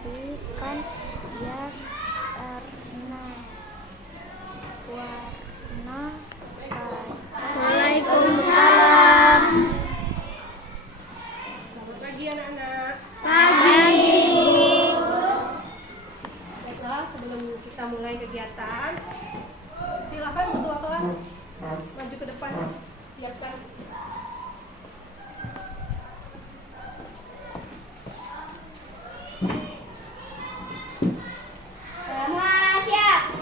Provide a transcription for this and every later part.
berikan ya karena warna. Waalaikumsalam. Selamat pagi anak-anak. Pagi. Baiklah, sebelum kita mulai kegiatan, silakan ketua kelas maju ke depan. Siapkan. Semua siap.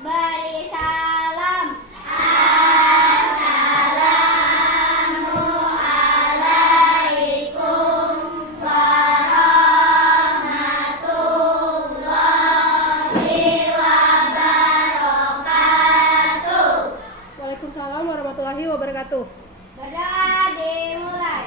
Beri salam. Assalamualaikum warahmatullahi wabarakatuh. Waalaikumsalam warahmatullahi wabarakatuh. Berdoa dimulai.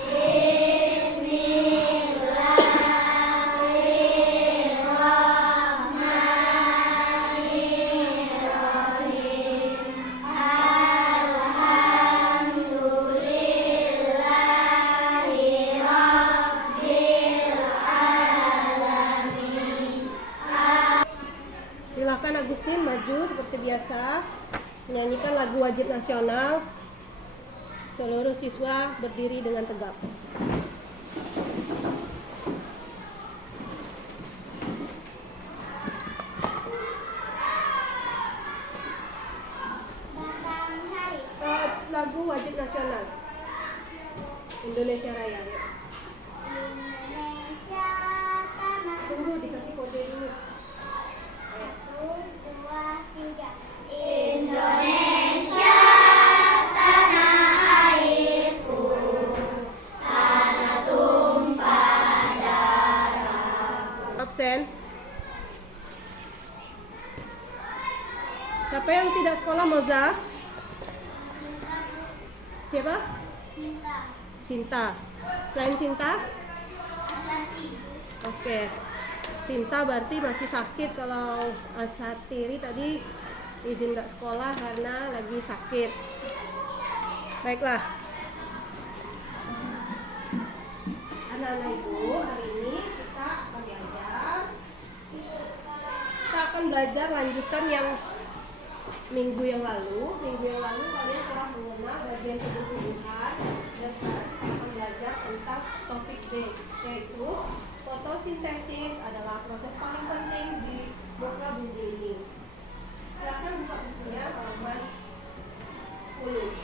Bismillahirrahmanirrahim. Alhamdulillahirabbil alamin. Silakan Agustin maju seperti biasa, menyanyikan lagu wajib nasional. Seluruh siswa berdiri dengan tegap. Batang hari. Lagu wajib nasional Indonesia Raya. Indonesia tanah. Tunggu dikasih kode dulu. 1, 2, 3. Indonesia tanah airku, tanah tumpah darah. Absen. Siapa yang tidak sekolah, Moza? Siapa? Cinta. Sinta. Selain Sinta? Asati. Oke. Sinta berarti masih sakit. Kalau Asatiri tadi izin nggak sekolah karena lagi sakit. Baiklah. Anak-anak ibu, hari ini kita akan belajar lanjutan yang minggu yang lalu. Minggu yang lalu kalian telah mengenal bagian tumbuh-tumbuhan dan sekarang kita akan belajar tentang topik D, yaitu fotosintesis adalah proses paling penting di muka bumi ini. Silakan buka bukunya halaman 10.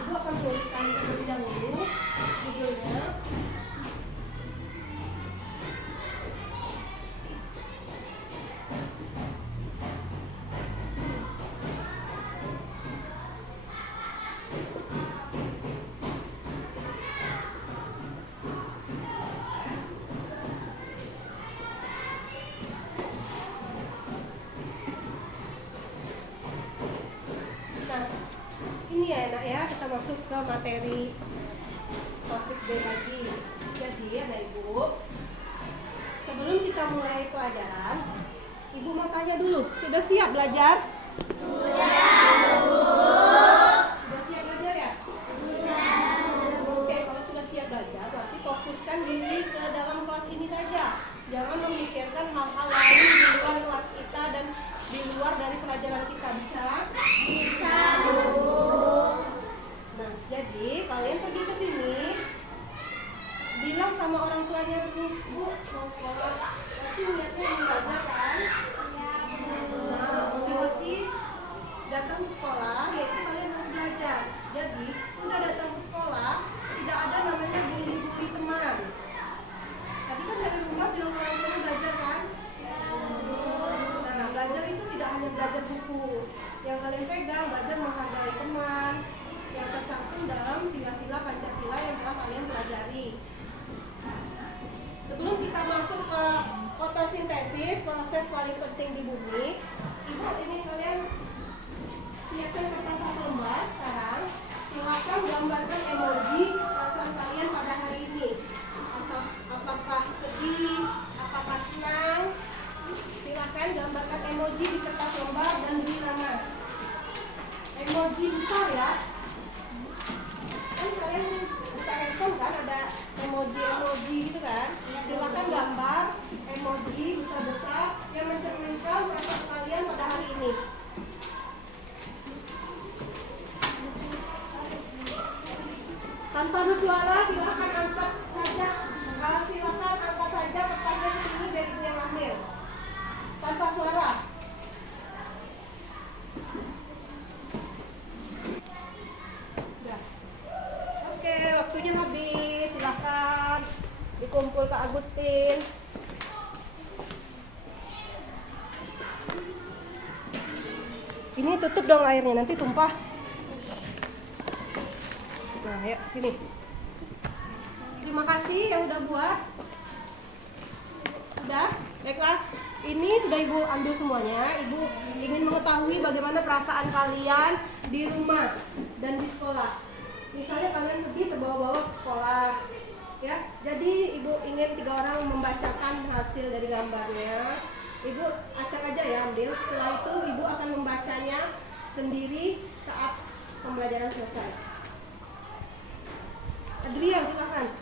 Ibu akan tuliskan terlebih dahulu judulnya. Nah, ini ya enak ya, kita masuk ke materi topik B lagi. Jadi anak ibu, sebelum kita mulai pelajaran, ibu mau tanya dulu, sudah siap belajar? Sudah siap belajar ya? Oke, kalau sudah siap belajar, berarti fokuskan diri ke dalam kelas ini saja. Jangan memikirkan hal-hal lain di luar kelas kita dan di luar dari pelajaran kita. Bisa? Bisa, Bu. Nah, jadi kalian pergi ke sini, bilang sama orang tuanya, terus Bu, mau sekolah, pasti niatnya ingin belajar kan? Nah, motivasi datang ke sekolah, yaitu kalian harus belajar. Jadi, sudah datang ke sekolah, tidak ada namanya bully-bully teman. Tadi kan dari rumah bilang orang tua belajar kan? Nah, belajar itu tidak hanya belajar buku. Yang kalian pegang, belajar menghargai teman, yang tercantum dalam sila-sila Pancasila yang telah kalian pelajari. Sebelum kita masuk ke fotosintesis, proses paling penting di bumi, ibu ini kalian siapkan kertas satu lembar sekarang. emoji besar ya. Kan kalian buka handphone kan ada emoji gitu kan. Silakan gambar emoji besar-besar yang mencerminkan perasaan kalian pada hari ini. Tanpa bersuara silakan angkat saja. Silakan angkat saja kertasnya ke sini dari ibu yang ambil. Tanpa suara. Udah. Oke, waktunya habis. Silakan dikumpul ke Agustin. Ini tutup dong airnya, nanti tumpah. Nah, ya sini. Terima kasih yang udah buat. Udah, baiklah. Ini sudah Ibu ambil semuanya. Ibu ingin mengetahui bagaimana perasaan kalian di rumah dan di sekolah. Misalnya kalian sedih terbawa-bawa ke sekolah, ya. Jadi Ibu ingin 3 orang membacakan hasil dari gambarnya. Ibu acak aja ya ambil. Setelah itu Ibu akan membacanya sendiri saat pembelajaran selesai. Adrian silakan.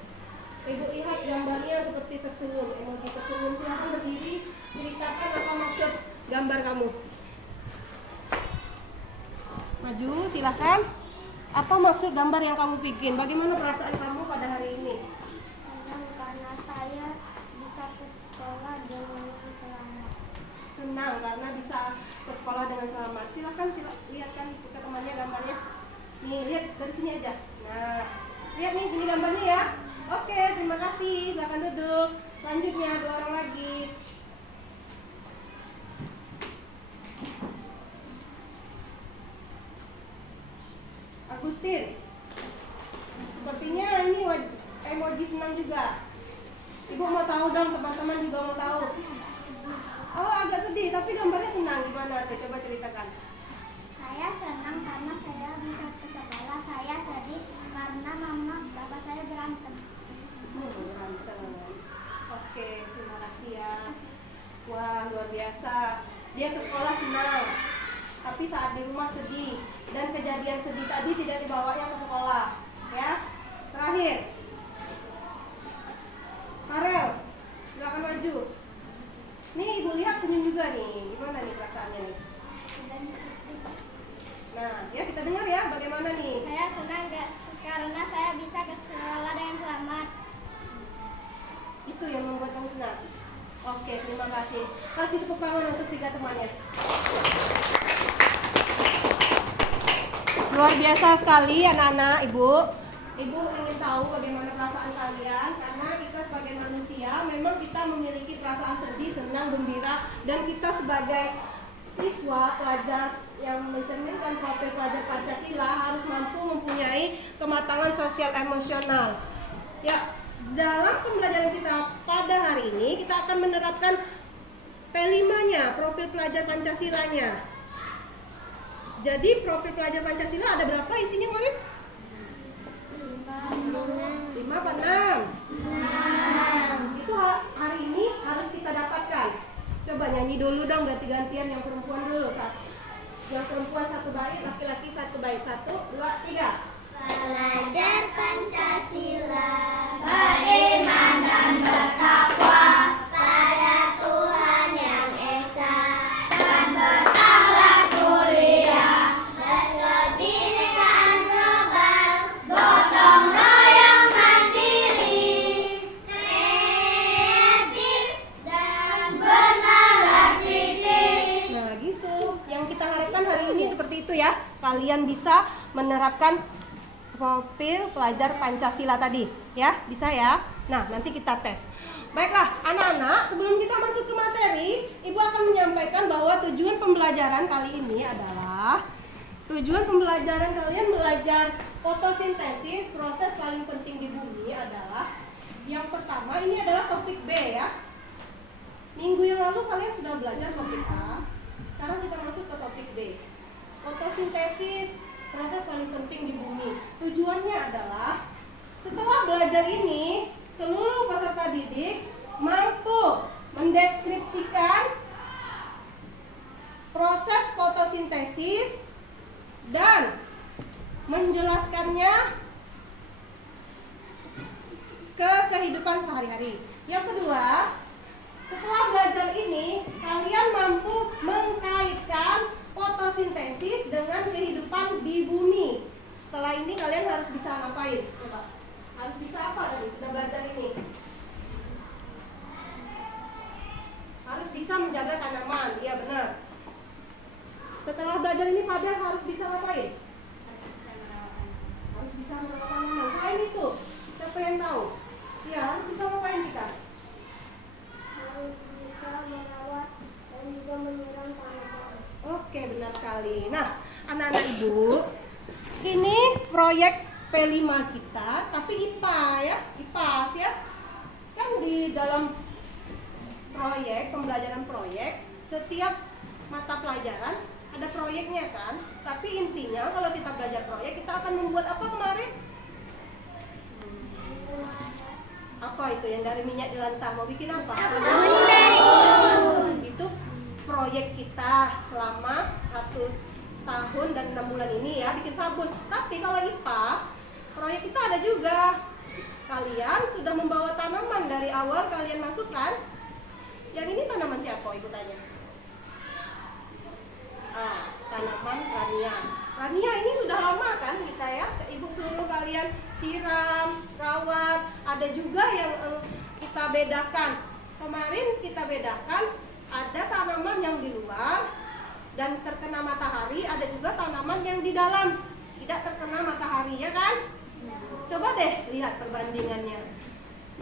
Ibu lihat gambarnya seperti tersenyum, emoji tersenyum. Silakan berdiri, ceritakan apa maksud gambar kamu. Maju, silakan. Apa maksud gambar yang kamu bikin? Bagaimana perasaan kamu pada hari ini? Senang karena saya bisa ke sekolah dengan selamat. Senang karena bisa ke sekolah dengan selamat. Silakan, lihatkan ke temannya gambarnya. Nih, lihat dari sini aja. Nah, lihat nih, ini gambarnya ya. Oke, terima kasih. Silakan duduk. Selanjutnya 2 orang lagi. Agustin. Sepertinya ini emoji senang juga. Ibu mau tahu dong, teman-teman juga mau tahu. Oh, agak sedih, tapi gambarnya senang. Gimana tuh? Coba ceritakan. Saya senang karena saya bisa ke sekolah. Saya sedih karena mama bapak saya berantem. Berantem. Oke, terima kasih ya. Wah, luar biasa. Dia ke sekolah senang, tapi saat di rumah sedih. Dan kejadian sedih tadi tidak dibawanya ke sekolah. Ya. Terakhir, Farel, silakan maju. Nih, Ibu lihat senyum juga nih. Gimana nih perasaannya nih? Nah, ya kita dengar ya bagaimana nih. Saya senang karena saya bisa ke sekolah dengan selamat. Itu yang membuat kamu senang. Oke, terima kasih. Kasih tepuk tangan untuk 3 temannya. Luar biasa sekali anak-anak, Ibu. Ibu ingin tahu bagaimana perasaan kalian karena kita sebagai manusia memang kita memiliki perasaan sedih, senang, gembira, dan kita sebagai siswa pelajar yang mencerminkan profil pelajar Pancasila harus mampu mempunyai kematangan sosial emosional. Ya, dalam pembelajaran kita pada hari ini kita akan menerapkan P5-nya, profil pelajar Pancasilanya. Jadi profil pelajar Pancasila ada berapa isinya kemarin? 5 apa 6? Itu hari ini harus kita dapatkan. Coba nyanyi dulu dong, ganti-gantian. Yang perempuan dulu. Yang perempuan 1 bait, laki-laki 1 bait. 1, 2, 3. Belajar Pancasila, beriman dan bertakwa pada Tuhan yang Esa, dan berakhlak mulia, berkebinekaan global, gotong royong mandiri, kreatif dan bernalar kritis. Nah gitu, yang kita harapkan hari ini seperti itu ya. Kalian bisa menerapkan profil pelajar Pancasila tadi ya, bisa ya. Nah, nanti kita tes. Baiklah, anak-anak, sebelum kita masuk ke materi, Ibu akan menyampaikan bahwa tujuan pembelajaran kali ini adalah tujuan pembelajaran kalian belajar fotosintesis, proses paling penting di bumi adalah yang pertama ini adalah topik B ya. Minggu yang lalu kalian sudah belajar topik A. Sekarang kita masuk ke topik B. Fotosintesis, proses paling penting di bumi. Tujuannya adalah setelah belajar ini, seluruh peserta didik mampu mendeskripsikan proses fotosintesis dan menjelaskannya ke kehidupan sehari-hari. Yang kedua, setelah belajar ini, kalian mampu mengkaitkan fotosintesis dengan kehidupan di bumi. Setelah ini kalian harus bisa ngapain? Coba. Harus bisa apa tadi? Sudah belajar ini. Harus bisa menjaga tanaman. Iya benar. Setelah belajar ini Fadel harus bisa ngapain? Harus bisa merawat tanaman. Selain itu, siapa yang tahu? Iya, harus bisa ngapain kita? Harus bisa merawat dan juga menyiram tanaman. Oke, benar sekali. Nah, anak-anak ibu, ini proyek P5 kita, tapi IPA ya, IPAS ya. Kan di dalam proyek, pembelajaran proyek, setiap mata pelajaran ada proyeknya kan. Tapi intinya kalau kita belajar proyek, kita akan membuat apa kemarin? Apa itu yang dari minyak jelantah? Mau bikin apa? Itu proyek kita selama 1 tahun dan 6 bulan ini ya, bikin sabun. Tapi kalau IPA, proyek kita ada juga. Kalian sudah membawa tanaman dari awal kalian masukkan. Yang ini tanaman siapa? Ibu tanya. Tanaman rania. Rania ini sudah lama kan kita ya. Ibu suruh kalian siram, rawat. Ada juga yang kita bedakan. Kemarin kita bedakan ada tanaman yang di luar dan terkena matahari, ada juga tanaman yang di dalam tidak terkena matahari, ya kan? Coba deh lihat perbandingannya.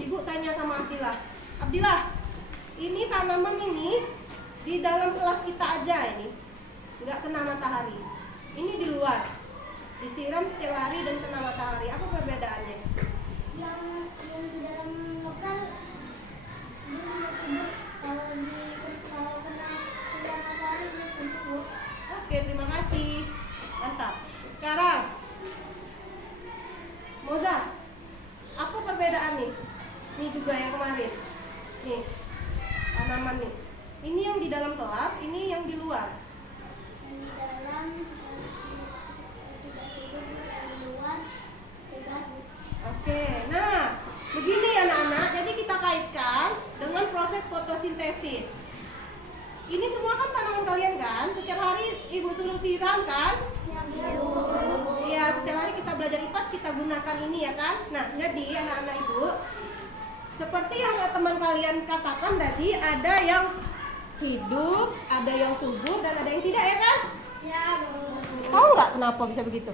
Ibu tanya sama Abdillah. Abdillah, ini tanaman ini di dalam kelas kita aja ini nggak kena matahari. Ini di luar, disiram setiap hari dan kena matahari. Apa perbedaannya? Yang di dalam lokal dia disebut kalau kena sinar matahari dia sembuh. Oke, terima kasih. Mantap. Sekarang Moza, apa perbedaan nih? Ini juga yang kemarin. Nih, tanaman nih. Ini yang di dalam kelas, ini yang di luar. Yang di dalam tidak segar, yang di luar segar. Oke, nah begini anak-anak, jadi kita kaitkan dengan proses fotosintesis. Ini semua kan tanaman kalian kan? Setiap hari ibu suruh siram kan? Iya, setiap hari kita belajar IPAS kita gunakan ini ya kan? Nah, jadi anak-anak ibu, seperti yang teman kalian katakan tadi, ada yang hidup, ada yang subur, dan ada yang tidak ya kan? Ya, Bu. Tahu nggak kenapa bisa begitu?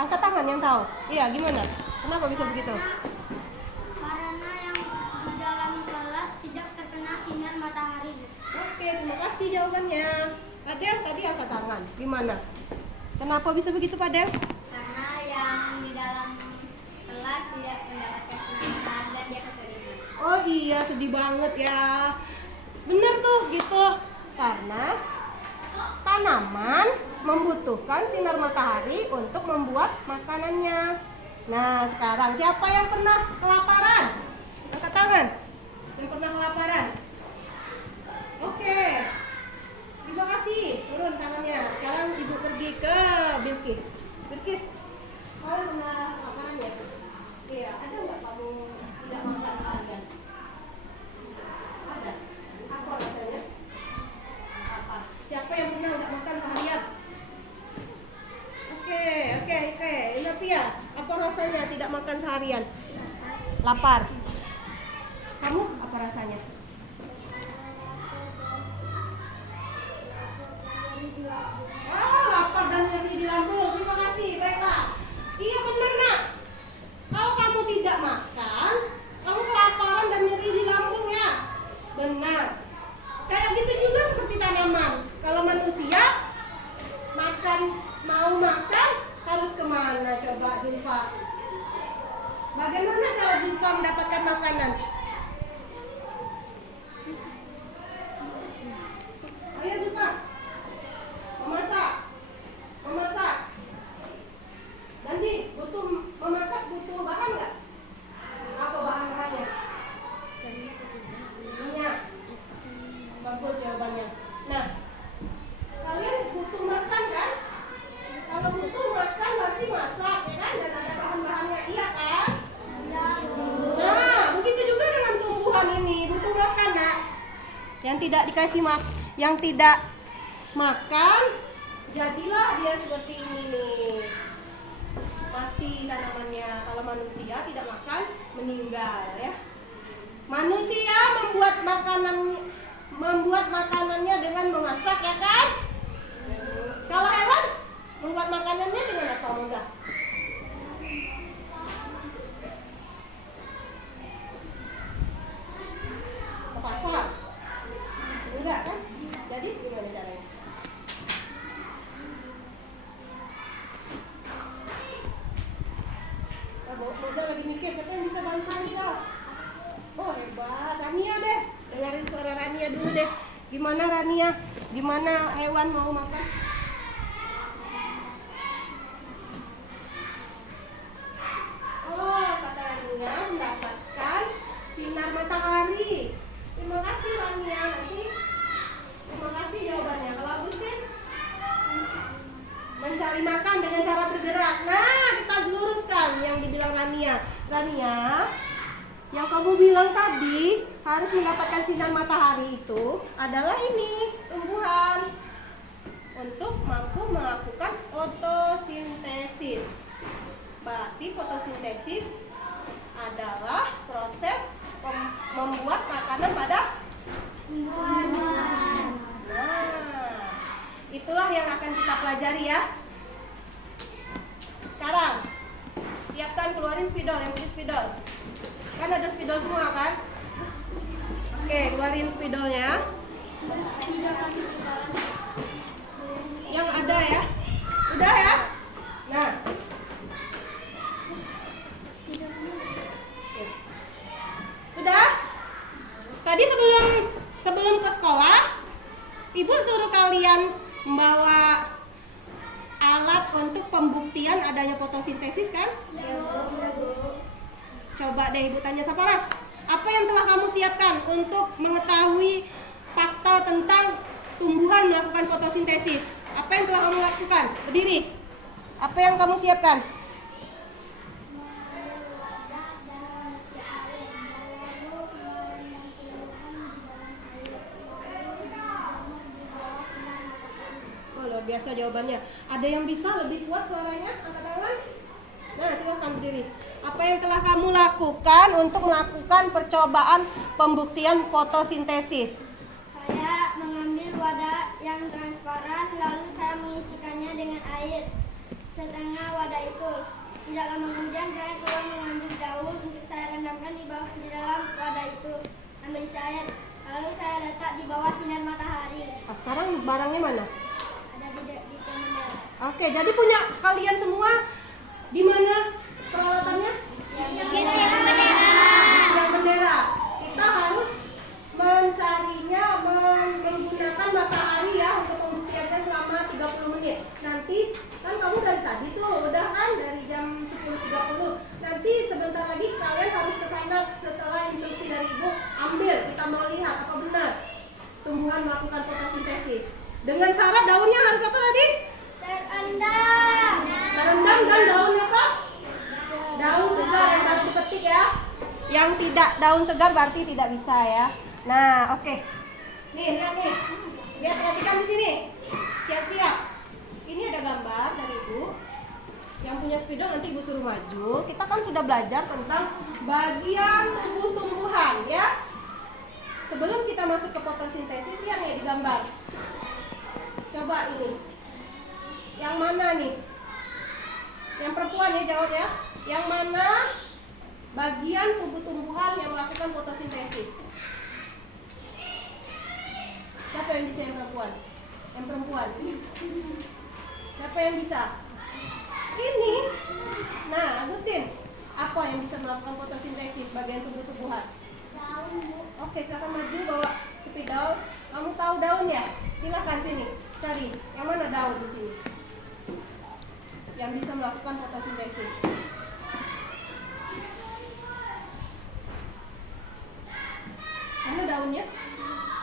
Angkat tangan yang tahu. Iya, gimana? Kenapa bisa begitu? Karena yang di dalam kelas tidak terkena sinar matahari. Oke, terima kasih jawabannya. Padel tadi angkat tangan. Gimana? Kenapa bisa begitu, Padel? Karena yang di dalam kelas tidak mendapatkan sinar matahari dan dia kekeringan. Oh iya, sedih banget ya. Bener tuh gitu. Karena tanaman membutuhkan sinar matahari untuk membuat makanannya. Nah, sekarang siapa yang pernah kelaparan? Angkat tangan. Yang pernah kelaparan? Oke. Terima kasih. Turun tangannya. Sekarang ibu pergi ke Bilkis. Bilkis, kamu pernah kelaparan ya? Iya. Ada nggak kamu tidak makan seharian? Ada. Apa rasanya? Apa? Siapa yang pernah nggak makan seharian? Oke. Inapia, apa rasanya tidak makan seharian? Lapar. Kamu apa rasanya? Lapar dan nyeri di lambung. Terima kasih. Baiklah. Iya benar nak. Kalau kamu tidak makan, kamu kelaparan dan nyeri di lambung ya. Benar. Kayak gitu juga seperti tanaman. Kalau manusia mau makan harus kemana coba Zulfa? Bagaimana cara Zulfa mendapatkan makanan? Ayo Zulfa. Memasak. Nanti memasak butuh bahan nggak? Apa bahan-bahannya? Minyak. Bagus jawabannya. Nah, kalian butuh makan kan? Kalau butuh makan berarti masak. tidak dikasih yang tidak makan, jadilah dia seperti ini nih. Mati tanamannya. Kalau manusia tidak makan, meninggal ya. Manusia membuat makanannya dengan memasak ya kan? Kalau hewan membuat makanannya dengan apa, Moza? Ke pasar? Enggak kan? Jadi gimana caranya? Moza lagi mikir siapa yang bisa bantu Moza? Oh hebat, Rania deh. Dengerin suara Rania dulu deh. Gimana Rania? Gimana hewan mau makan? Oh, kata Rania mendapatkan sinar matahari. Terima kasih Rania. Nanti terima kasih jawabannya. Kalau Agustin? Mencari makan dengan cara bergerak. Nah, kita luruskan yang dibilang Rania. Rania, yang kamu bilang tadi harus mendapatkan sinar matahari itu adalah ini, tumbuhan. Untuk mampu melakukan fotosintesis. Berarti fotosintesis adalah proses membuat makanan pada tumbuhan. Nah, itulah yang akan kita pelajari ya. Sekarang, siapkan keluarin spidol, yang punya spidol. Kan ada spidol semua kan? Oke, keluarin spidolnya. Yang ada ya. Udah ya? Nah. Sudah? Tadi sebelum ke sekolah, Ibu suruh kalian membawa alat untuk pembuktian adanya fotosintesis kan? Ya, Bu. Coba deh Ibu tanya Saparas, apa yang telah kamu siapkan untuk mengetahui fakta tentang tumbuhan melakukan fotosintesis? Apa yang telah kamu lakukan? Berdiri. Apa yang kamu siapkan? Oh, luar biasa jawabannya. Ada yang bisa lebih kuat suaranya? Angkat tangan. Nah, silakan berdiri. Apa yang telah kamu lakukan untuk melakukan percobaan pembuktian fotosintesis? Saya mengambil wadah yang transparan, lalu saya mengisikannya dengan air setengah wadah itu. Tidak lama kemudian saya keluar mengambil daun untuk saya rendamkan di dalam wadah itu yang berisi air. Lalu saya letak di bawah sinar matahari. Nah, sekarang barangnya mana? Ada di kamera. Oke, jadi punya kalian semua di mana peralatannya? Yang bendera. Kita harus mencarinya menggunakan matahari ya untuk pembuktiannya selama 30 menit. Nanti kan kamu dari tadi tuh udah kan dari jam 10.30. Nanti sebentar lagi kalian harus ke sana setelah instruksi dari Ibu. Ambil, kita mau lihat apa benar tumbuhan melakukan fotosintesis. Dengan syarat daunnya harus apa tadi? Terendam. Terendam dan daunnya apa? Daun segar yang baru dipetik ya. Yang tidak daun segar berarti tidak bisa ya. Nah, oke. Nih, lihat nih. Lihat, perhatikan di sini. Siap-siap. Ini ada gambar dari Ibu. Yang punya spidol nanti Ibu suruh maju. Kita kan sudah belajar tentang bagian tubuh tumbuhan ya. Sebelum kita masuk ke fotosintesis, lihat nih di gambar. Coba ini. Yang mana nih? Yang perempuan ya jawab ya. Yang mana bagian tubuh tumbuhan yang melakukan fotosintesis? Siapa yang bisa yang perempuan? Yang perempuan. Siapa yang bisa? Ini. Nah, Agustin, apa yang bisa melakukan fotosintesis bagian tubuh tumbuhan? Daun, Bu. Oke, silakan maju bawa spidol. Kamu tahu daun ya? Silakan sini, cari. Yang mana daun di sini? Yang bisa melakukan fotosintesis. Mana daunnya?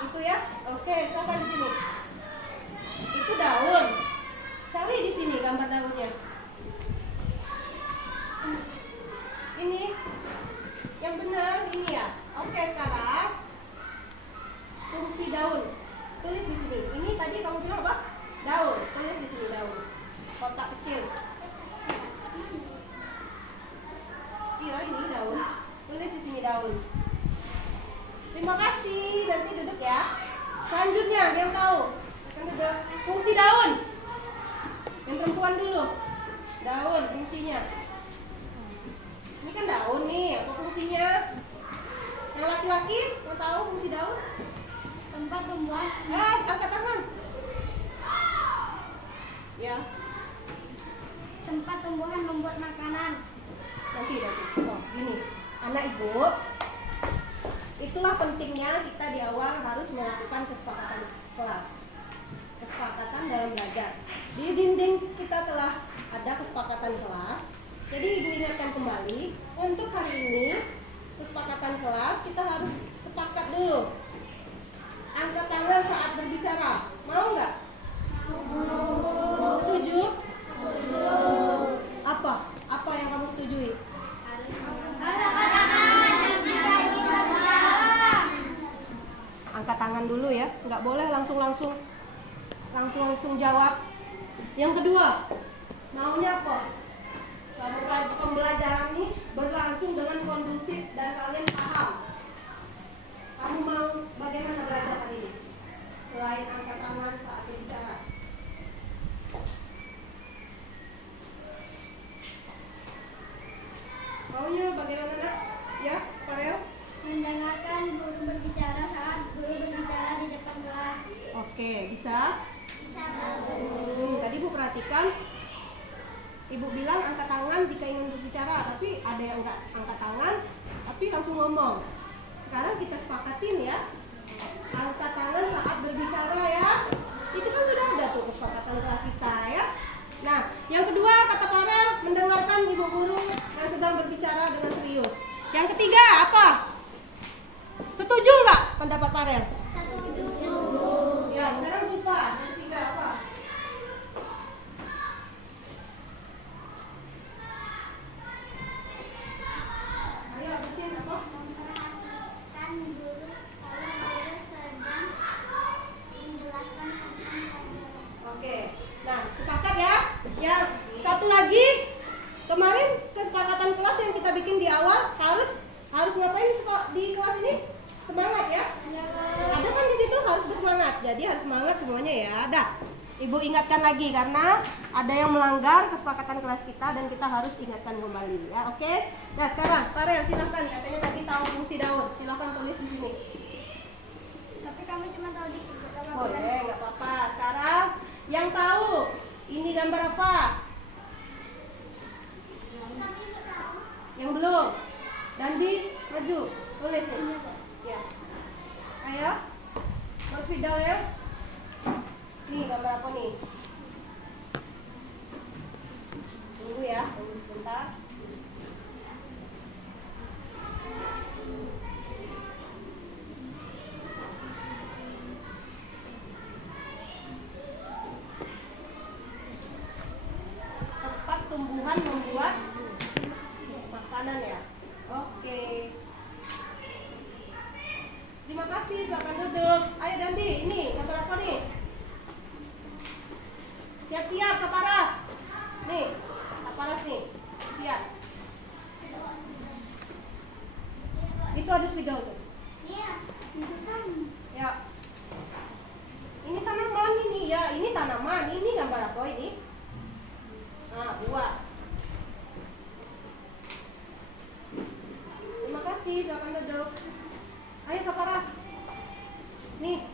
Itu ya? Oke, silakan di sini. Itu daun. Cari di sini gambar daunnya. Ini yang benar ini ya. Oke, sekarang fungsi daun. kecil. Iya, ini daun. Tulis di sini daun. Terima kasih. Nanti duduk ya. Selanjutnya, yang tahu akan duduk. Fungsi daun. Yang perempuan dulu. Daun fungsinya. Ini kan daun nih. Apa fungsinya? Yang laki-laki mau tahu fungsi daun? Tempat tumbuhan. Angkat tangan. Ya. Tempat tumbuhan membuat makanan. Nanti. Oh, gini. Anak ibu, itulah pentingnya kita di awal harus melakukan kesepakatan kelas. Kesepakatan dalam belajar. Di dinding kita telah ada kesepakatan kelas. Jadi ibu ingatkan kembali, untuk hari ini kesepakatan kelas kita harus sepakat dulu. Angkat tangan saat berbicara. Mau nggak? Setuju? Apa? Apa yang kamu setujui? Angkat tangan dulu ya, nggak boleh langsung jawab. Yang kedua, maunya apa? Selama pembelajaran ini berlangsung dengan kondusif dan kalian paham. Kamu mau bagaimana belajar hari ini? Selain angkat tangan saat berbicara. Maunya bagaimana nak? Ya, Farel? Mendengarkan guru berbicara saat guru berbicara di depan kelas. Oke, bisa? Bisa. Tadi ibu perhatikan, ibu bilang angkat tangan jika ingin berbicara, tapi ada yang enggak angkat tangan, tapi langsung ngomong. Sekarang kita sepakatin ya, angkat tangan saat berbicara ya. Itu kan sudah ada tuh kesepakatan kelas kita ya. Nah, yang kedua kata Farel, mendengarkan ibu guru yang sedang berbicara dengan serius. Yang ketiga apa? Setuju nggak pendapat Farel? Setuju. Ya, sekarang lupa. Yang ketiga apa? Ayo, habisin apa? Memperhatikan guru kalau guru sedang menjelaskan tentang pelajaran. Oke. Nah, sepakat ya? Yang satu lagi, kemarin kesepakatan kelas yang kita bikin di awal harus ngapain di kelas ini? Semangat ya? Ada kan di situ harus bersemangat. Jadi harus semangat semuanya ya. Dah. Ibu ingatkan lagi karena ada yang melanggar kesepakatan kelas kita dan kita harus ingatkan kembali ya. Oke? Nah, sekarang Farel silahkan, katanya tadi tahu fungsi daun. Silahkan tulis di sini. Tapi kami cuma tahu dikit. Boleh, nggak apa-apa. Sekarang yang tahu ini gambar apa? Yang belum? Dandi, maju, tulis nih. Ya. Ayo, Mas Fidal ya. Nih gambar apa nih? Tunggu ya, tunggu sebentar. Tempat tumbuhan membuat makanan ya. Oke. Terima kasih, silakan duduk. Ayo Dandi, ini gambar apa nih? Siap-siap, Saparas. Nih, Saparas nih. Siap. Itu ada spidol tuh. Iya, itu kan. Ya. Ini tanaman ini ya, ini tanaman. Ini gambar apa ini? Nah, buah. Terima kasih, silakan duduk. Ayo Saparas. Nih.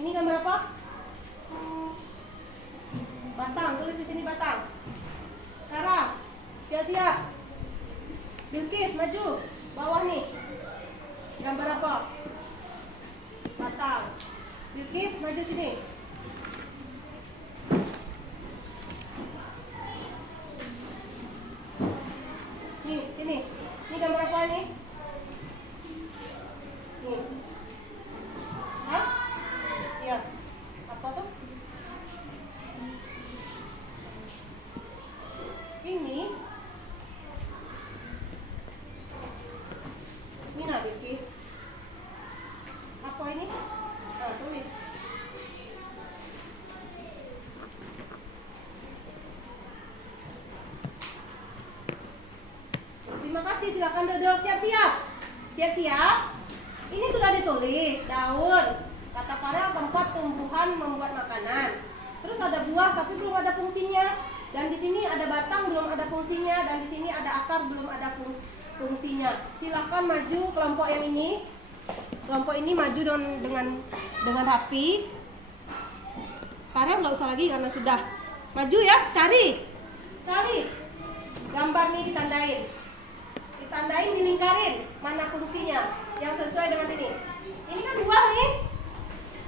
Ini gambar apa? Batang, tulis di sini batang. Sarah, siap-siap. Bilkis, maju. Bawah nih. Gambar apa? Batang. Bilkis, maju sini. Nih, sini. Ini gambar apa nih? Nih. Hah? Iya. Apa tuh? Ini. Ini Bilkis. Apa ini? Nah, tulis. kasih, silakan duduk. Siap-siap. Siap-siap. Ini sudah ditulis, daun. Kata Farel tempat tumbuhan membuat makanan. Terus ada buah tapi belum ada fungsinya. Dan di sini ada batang belum ada fungsinya, dan di sini ada akar belum ada fungsinya. Silakan maju kelompok yang ini. Kelompok ini maju dengan rapi. Farel nggak usah lagi karena sudah maju ya. Cari gambar nih, ditandain, dilingkarin mana fungsinya yang sesuai dengan sini. Ini kan buah nih,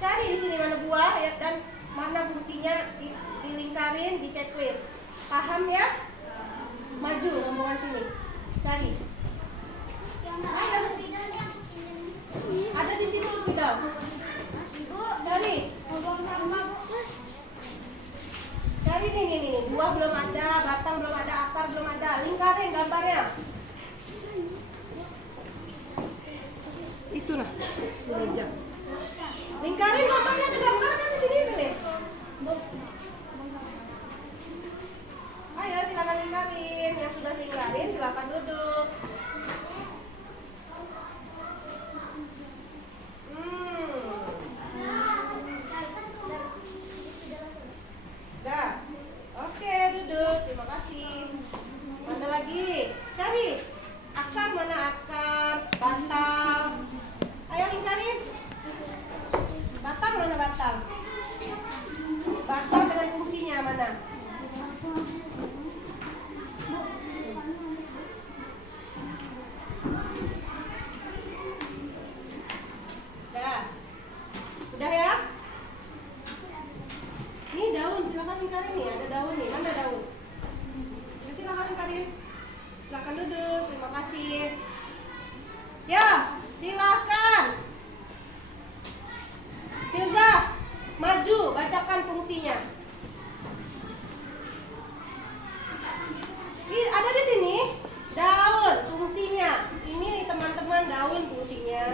cari di sini mana buah ya, dan mana fungsinya, dilingkarin, di checklist. Paham ya? Maju rombongan sini, cari. Ayo. Ada di situ tidak? Cari. Cari nih, buah belum ada, batang belum ada, akar belum ada. Lingkarin gambarnya. Itulah di meja. Lingkarin gambarnya, ada gambar kan di sini nih. Ayo silakan lingkarin. Yang sudah lingkarin silakan duduk. Dah. Oke, duduk. Terima kasih. Mana lagi? Cari. Akar mana akar? Batang. Ayo lingkarin. Batang mana batang? Batang dengan fungsinya mana? Dah. Udah ya? Ini daun, silakan lingkarin nih. Ada daun nih. Mana daun? Ya, silakan lingkarin. Silakan duduk. Terima kasih. Ya, silakan. Filza, maju, bacakan fungsinya. Ini ada di sini daun fungsinya. Ini teman-teman daun fungsinya.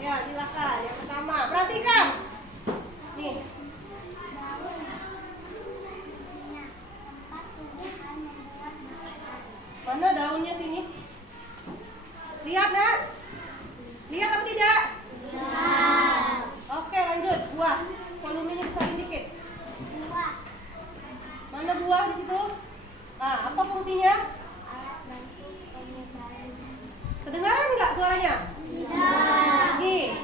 Ya, silakan. Yang pertama, perhatikan. Nih. Mana daunnya sini? Lihat, Nak? Lihat atau tidak? Lihat. Oke, lanjut. Buah. Volumenya besarin dikit. Buah. Mana buah di situ? Nah, apa fungsinya? Alat bantu penyebaran. Kedengaran nggak suaranya? Tidak. Nih.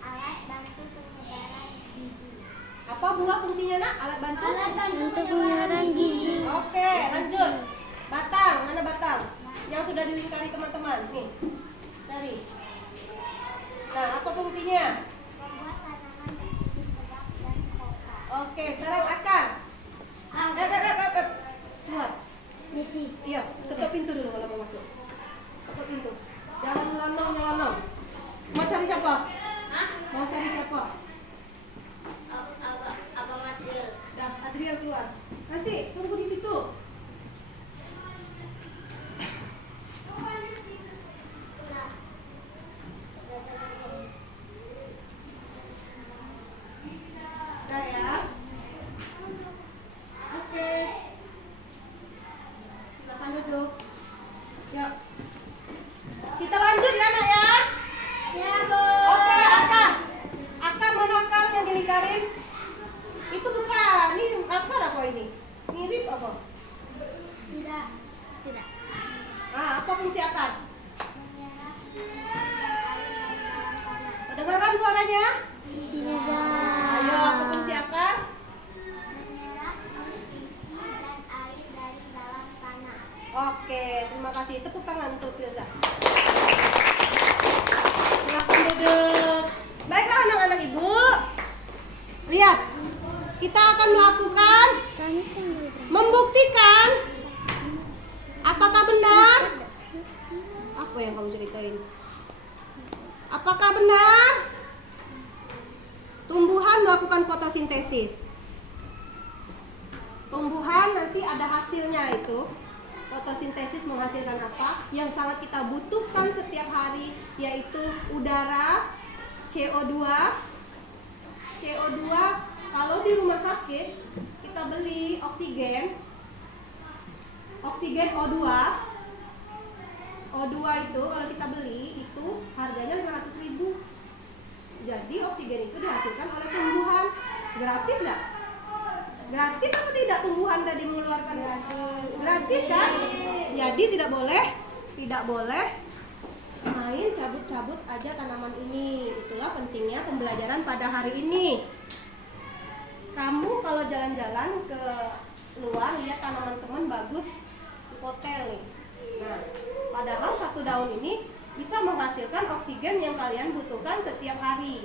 Alat bantu penyebaran gizi. Apa buah fungsinya, Nak? Alat bantu? Alat bantu penyebaran gizi. Oke, lanjut. Batang, mana batang? Yang sudah dilingkari teman-teman. Nih. Cari. Nah, apa fungsinya? Membuat tanaman lebih tegak dan kokoh. Oke, sekarang akar. Keluar. Gizi. Iya, tutup pintu dulu kalau mau masuk. Tutup pintu. Jangan nyelonong. Mau cari siapa? Mau cari siapa? Abang Adriel. Dah, Adriel keluar. Nanti tunggu di situ. Dah ya. Oke. Silakan duduk. Ya. Kita lanjut ya, Nak ya. Ya, Bu. Oke, akar. Akar mana akar yang dilingkarin? Itu bukan. Ini akar apa ini? Mirip apa? Tidak. Tidak. Apa fungsi akar? Menyerap air dari dalam tanah. Kedengaran suaranya? Tidak. Ayo, apa fungsi akar? Menyerap nutrisi dan air dari dalam tanah. Oke, terima kasih. Tepuk tangan untuk Filza. Silakan duduk. Baiklah anak-anak ibu. Lihat, kita akan melakukan membuktikan apakah benar. Apa yang kamu ceritain? Apakah benar tumbuhan melakukan fotosintesis? Tumbuhan nanti ada hasilnya itu. Fotosintesis menghasilkan apa? Yang sangat kita butuhkan setiap hari, yaitu udara, CO2. CO2 kalau di rumah sakit kita beli oksigen O2. O2 itu kalau kita beli itu harganya 500.000. Jadi oksigen itu dihasilkan oleh tumbuhan. Gratis nggak? Gratis atau tidak tumbuhan tadi mengeluarkan? Gratis kan? Jadi tidak boleh main cabut-cabut aja tanaman ini. Itulah pentingnya pembelajaran pada hari ini. Kamu kalau jalan-jalan ke luar lihat tanaman teman bagus di hotel nih. Nah, padahal satu daun ini bisa menghasilkan oksigen yang kalian butuhkan setiap hari.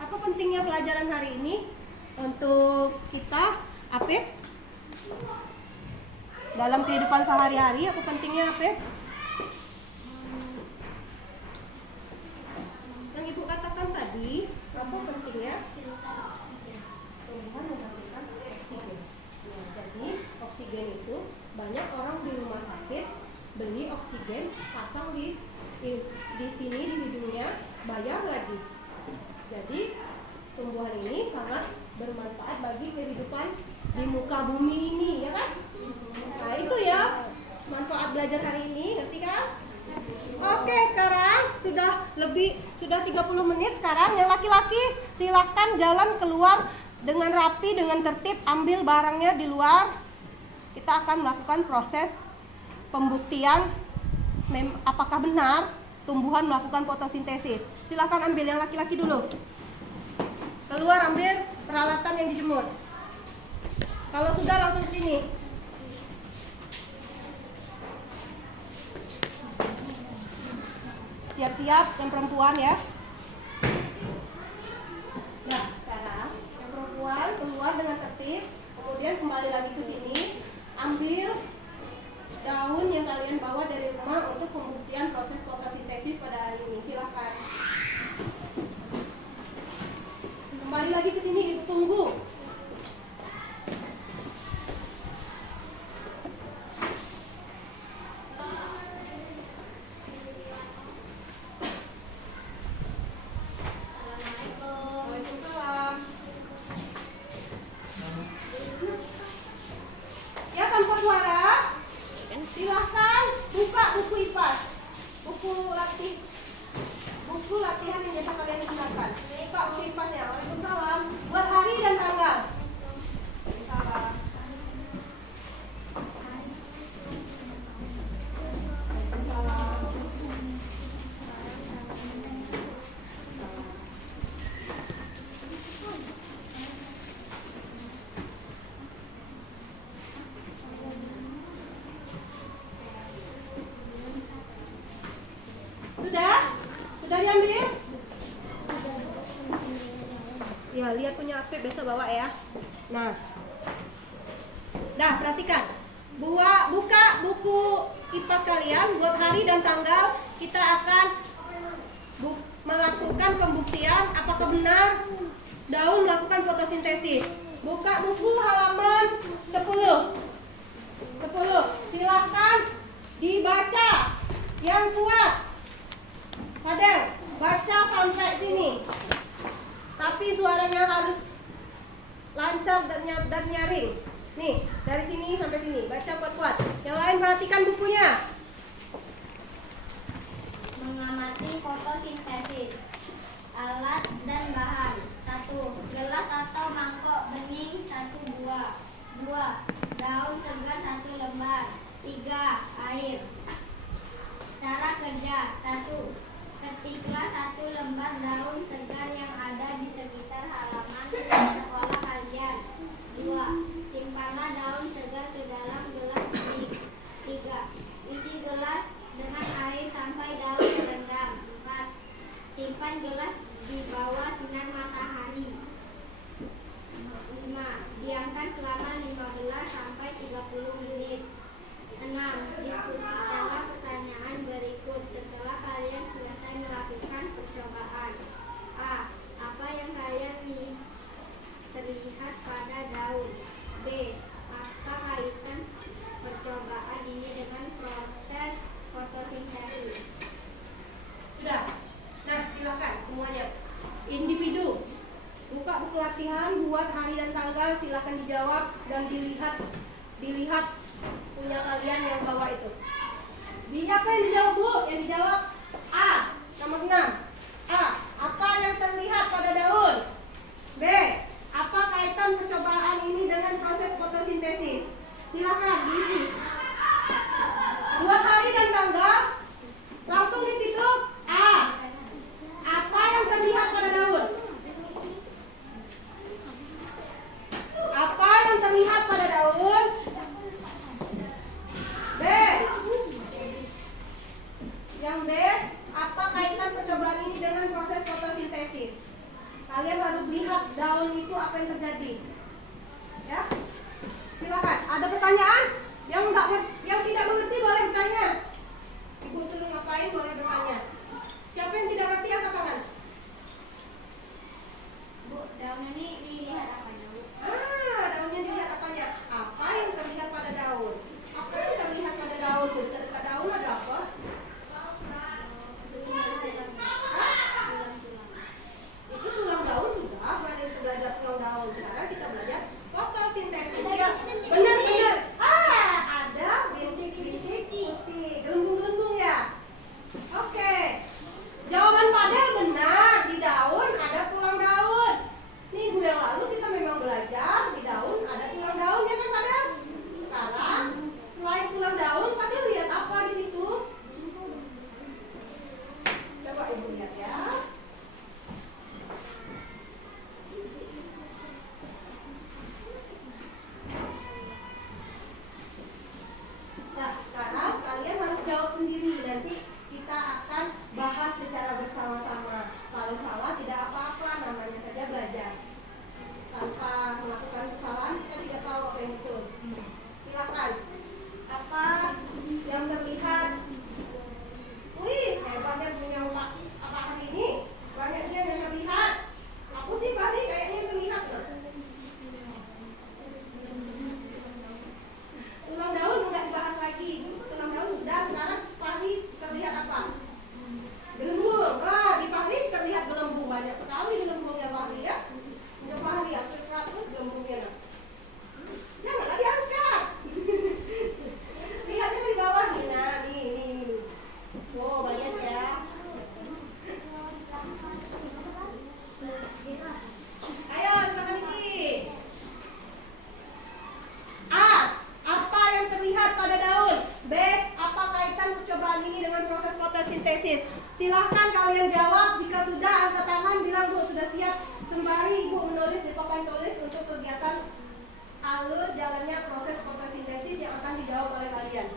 Apa pentingnya pelajaran hari ini untuk kita, Apip? Dalam kehidupan sehari-hari, apa pentingnya, Apip? Yang Ibu katakan tadi, apa pentingnya? Tumbuhan menghasilkan oksigen. Nah, jadi oksigen itu banyak orang di rumah sakit beli oksigen, pasang di sini di hidungnya, bayar lagi. Jadi tumbuhan ini sangat bermanfaat bagi kehidupan di muka bumi ini, ya kan? Nah itu ya manfaat belajar hari ini, ngerti kan? Oke, sekarang sudah 30 menit. Sekarang yang laki-laki silakan jalan keluar dengan rapi, dengan tertib, ambil barangnya di luar. Kita akan melakukan proses pembuktian apakah benar tumbuhan melakukan fotosintesis. Silakan ambil yang laki-laki dulu. Keluar ambil peralatan yang dijemur. Kalau sudah langsung ke sini. Siap-siap yang perempuan ya. Nah, sekarang yang perempuan keluar dengan tertib, kemudian kembali lagi ke sini, ambil daun yang kalian bawa dari rumah untuk pembuktian proses fotosintesis pada hari ini. Silakan. Kembali lagi ke sini, Ibu tunggu. Waalaikumsalam. Ya, tanpa suara. Silahkan buka buku IPAS, buku latihan yang biasa kalian gunakan. Buka buku IPAS ya. Waalaikumsalam. Buat hari dan tanggal. Waalaikumsalam. Sudah diambil? Ya, lihat punya Apip besok bawa ya. Nah, perhatikan. Buka buku IPAS kalian. Buat hari dan tanggal kita akan melakukan pembuktian apakah benar daun melakukan fotosintesis. Buka buku halaman 10. Silahkan dibaca yang kuat. Fadel, baca sampai sini. Tapi suaranya harus lancar dan nyaring. Nih, dari sini sampai sini. Baca kuat-kuat. Yang lain perhatikan bukunya. Mengamati fotosintesis. Alat dan bahan. 1. Gelas atau mangkok bening 1 buah. 2. Daun segar 1 lembar. 3. Air. Cara kerja. 1. Ketiklah 1 lembar daun segar yang ada di sekitar halaman sekolah kalian. 2. Simpanlah daun segar ke dalam gelas bening. 3. Isi gelas dengan air sampai daun terendam. 4. Simpan gelas di bawah sinar matahari. 5. Diamkan selama 15 sampai 30 menit. 6. Diskusikanlah pertanyaan berikut setelah kalian selesai melakukan percobaan. A. Apa yang kalian terlihat pada daun? B. Apa kaitan percobaan ini dengan proses fotosintesis? Sudah. Nah, silakan semuanya. Individu. Buka buku latihan buat hari dan tanggal, silakan dijawab dan dilihat punya kalian yang bawa itu. Apa yang dijawab Bu? Yang dijawab A, nomor 6. A, apa yang terlihat pada daun? B, apa kaitan percobaan ini dengan proses fotosintesis? Silakan diisi. 2 kali dan tanggal. Langsung di situ. A, apa yang terlihat pada daun? Apa yang terlihat pada daun? B, yang B, apa kaitan percobaan ini dengan proses fotosintesis? Kalian harus lihat daun itu apa yang terjadi. Ya, silakan. Ada pertanyaan? Yang tidak mengerti boleh bertanya. Ibu suruh ngapain boleh bertanya. Siapa yang tidak ngerti angkat tangan. Bu, daun ini dilihat apanya, Bu? Daunnya dilihat apanya? Apa yang terlihat pada daun? Apa yang terlihat pada daun? Dekat daun ada apa? Itu tulang daun sudah. Bukan itu belajar tulang daun. Sekarang kita belajar fotosintesis. Ya, benar. Ada bintik-bintik putih, gelembung-gelembung ya. Oke. Jawaban Padel benar. Di daun ada tulang daun. Minggu yang lalu kita memang belajar di daun ada tulang daun ya kan Padel? Sekarang selain tulang daun, Padel lihat apa di situ? Coba Ibu lihat ya. Nah, sekarang kalian harus jawab sendiri. Nanti kita akan bahas secara bersama-sama. Kalau salah tidak apa-apa, namanya saja belajar. Tanpa melakukan kesalahan kita tidak tahu apa yang betul. Silakan. Apa yang terlihat? Wih, hebatnya punya apa hari ini? Banyaknya yang terlihat. Aku sih pasti kayaknya yang terlihat loh. Tulang daun enggak dibahas lagi. Tulang daun sudah. Sekarang Fahri terlihat apa? Gelembung. Di Fahri terlihat gelembung. Banyak sekali gelembungnya Fahri ya. Udah Fahri hampir 100 gelembungnya. Janganlah diangkat. Lihatnya dari bawah nih. Nah, nih. Wow, banyak ya. Ayo, silakan isi. A, apa yang terlihat pada daun? B, apa kaitan percobaan ini dengan proses fotosintesis? Silahkan kalian jawab. Jika sudah, angkat tangan, bilang Bu sudah siap. Sembari Ibu menulis di papan tulis untuk kegiatan alur jalannya proses fotosintesis yang akan dijawab oleh kalian.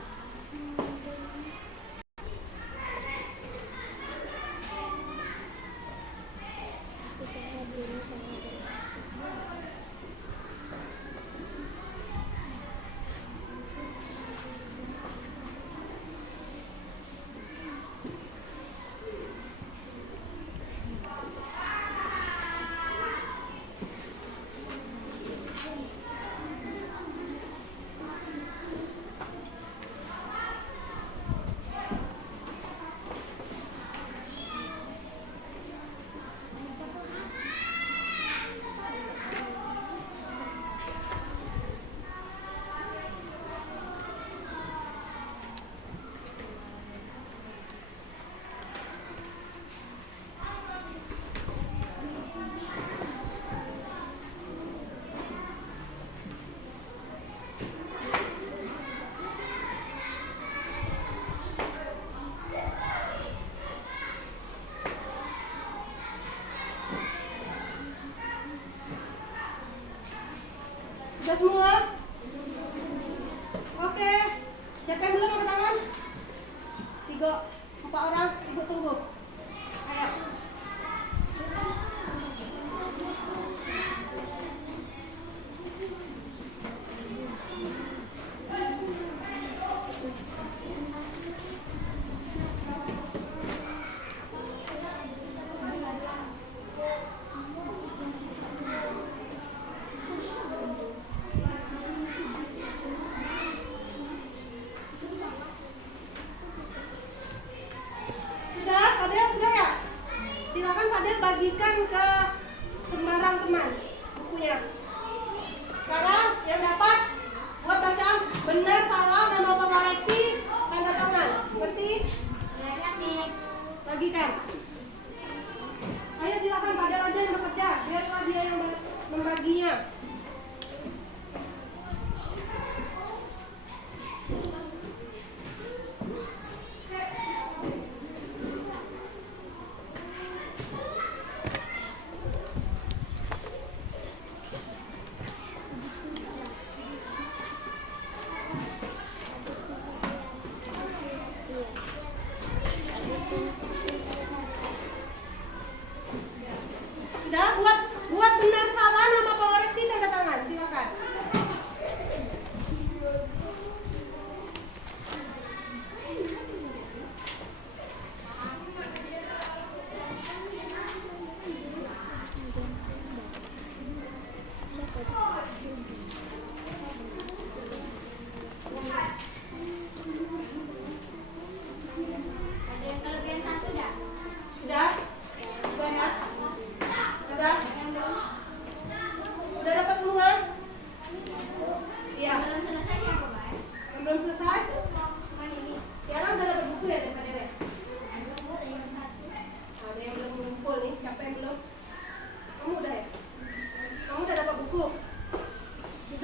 Sudah semua? Oke. Siapa yang belum angkat tangan? 3, 4 orang. Ibu tunggu. Ayo. Sudah, Adel?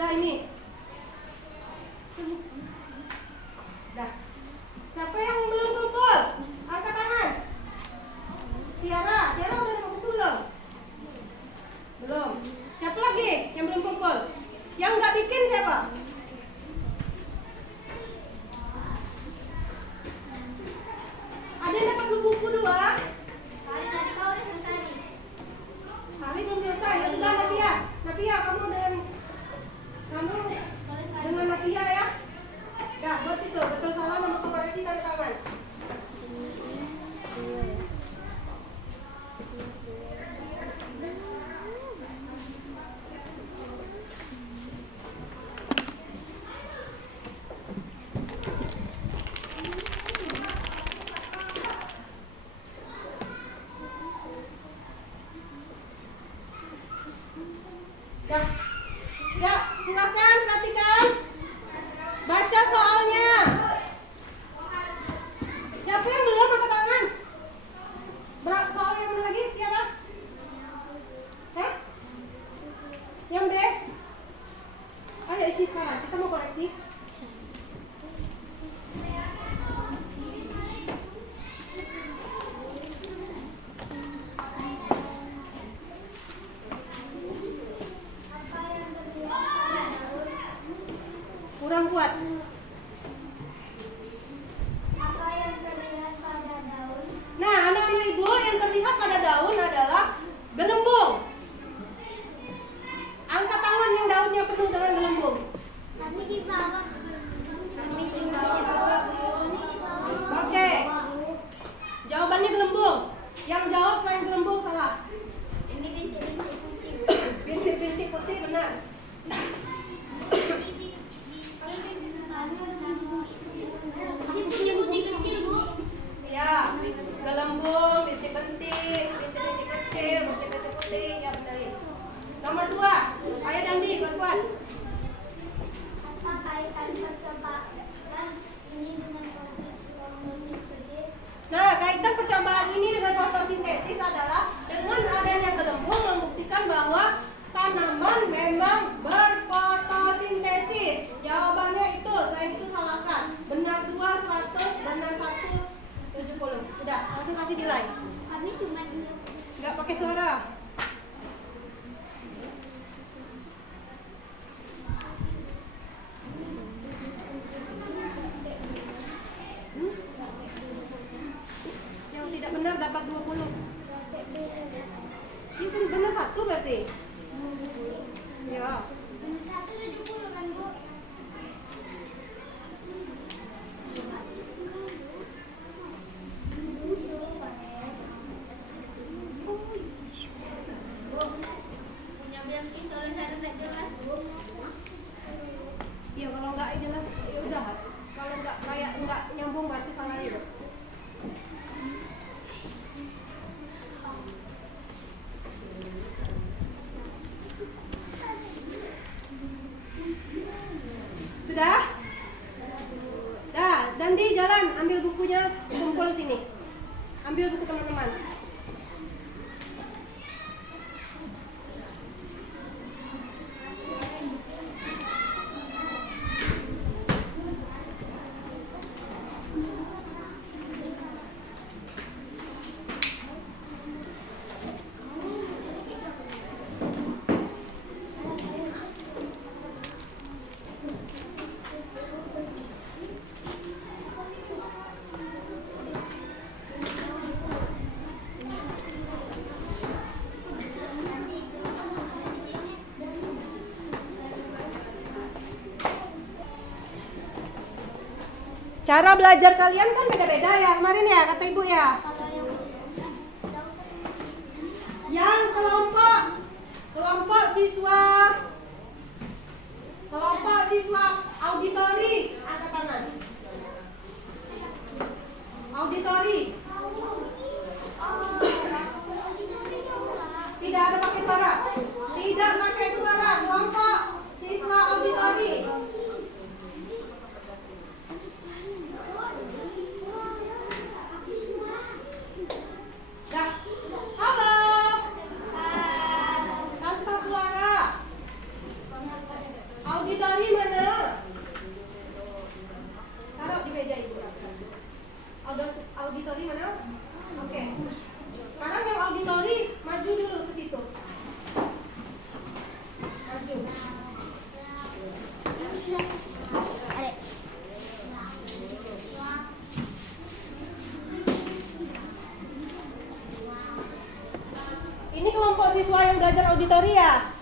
sebelah ini. Dah. Siapa yang belum kumpul? Angkat tangan. Tiara udah kumpul belum? Belum. Siapa lagi yang belum kumpul? Yang nggak bikin siapa? Ada yang dapat buku dua? Hari tadi kau udah selesai. Hari belum selesai. Ya sudah, Napia. Napia, kamu dengan Napia ya. Dah, buat situ. Betul salah nomor koreksi tanda tangan. Dah. Ya, silakan perhatikan. Baca soalnya. Siapa yang belum angkat tangan? Soal yang mana lagi, Tiara? Hah? Yang B? Ayo isi sekarang, kita mau koreksi. Kurang kuat. Apa yang terlihat pada daun? Nah, anak-anak ibu, yang terlihat pada daun adalah gelembung. Angkat tangan yang daunnya penuh dengan gelembung. Kami di bawah. Kami juga di bawah. Oke. Jawabannya gelembung. Yang jawab selain gelembung salah. Ini bintik-bintik putih. Bintik-bintik putih benar. Ini putih-putih kecil, Bu. Ya, gelembung, bintik-bintik, bintik-bintik kecil, bintik-bintik putih, ya benar. Nomor 2, ayo Dandi, kuat-kuat. Apa kaitan percobaan ini dengan proses fotosintesis? Nah, kaitan percobaan ini dengan fotosintesis adalah dengan adanya gelembung membuktikan bahwa tanaman memang berfotosintesis. Jawabannya itu, saya itu salahkan. Benar 2, 100, benar 1, 70. Udah, langsung kasih nilai. Kami cuma ini. Nggak pakai suara. Yang tidak benar dapat 20. Ini sudah benar 1 berarti. Ya. Benar 170 kan, Bu? Bu, punya Bianti soalnya saya udah jelas, Bu. Iya, kalau nggak jelas ya udah. Kalau nggak kayak nggak nyambung berarti salah ya. Sudah? Dah, Dandi jalan ambil bukunya, kumpul sini. Ambil buku teman-teman. Cara belajar kalian kan beda-beda ya kemarin ya, kata ibu ya. Yang kelompok siswa auditori, angkat tangan. Auditori. Tidak ada pakai suara. Tidak pakai suara. Kelompok siswa auditori. Dah. Halo. Tanpa suara. Auditori mana? Taruh di meja ibu. Auditori mana? Oke. Sekarang yang auditori maju dulu ke situ. Masuk. Ini kelompok siswa yang belajar auditori ya?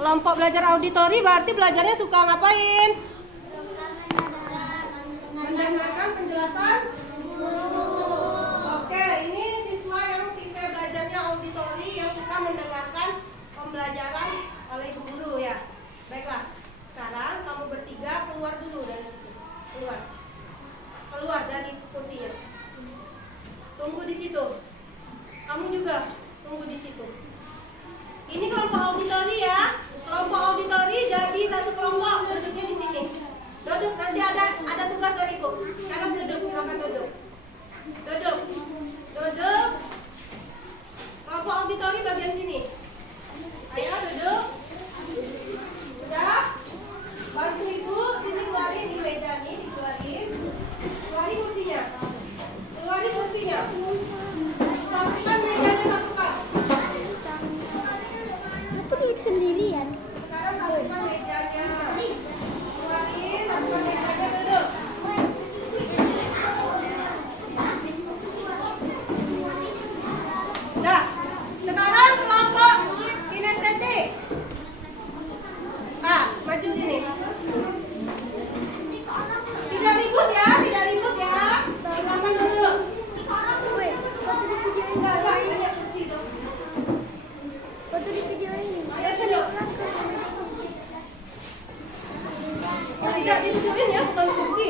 Kelompok belajar auditori berarti belajarnya suka ngapain? Mendengarkan penjelasan guru. Oke, ini siswa yang tipe belajarnya auditori yang suka mendengarkan pembelajaran oleh guru ya. Baiklah, sekarang kamu bertiga keluar dulu dari situ. Keluar dari kursinya. Tunggu di situ. Kamu juga tunggu di situ. Ini kelompok auditori ya. Kelompok auditori jadi satu kelompok, duduknya di sini. Duduk, nanti ada tugas dariku. Sekarang duduk, silakan duduk. Duduk. Kelompok auditori bagian sini. Ayo duduk. Udah. Bantu ibu, sini keluarin di meja nih, dikeluarin. Keluarin kursinya. Sampaikan mejanya satu kali. Aku duduk sendirian. Sekarang satukan mejanya. Keluarin, satukan mejanya, duduk. Nah, sekarang kelompok kinestetik. Maju sini. Tidak ribut ya. Silakan duduk. Enggak, banyak kursi tuh. Foto di video ini. Ayo duduk. Tidak didudukin ya, bukan kursi.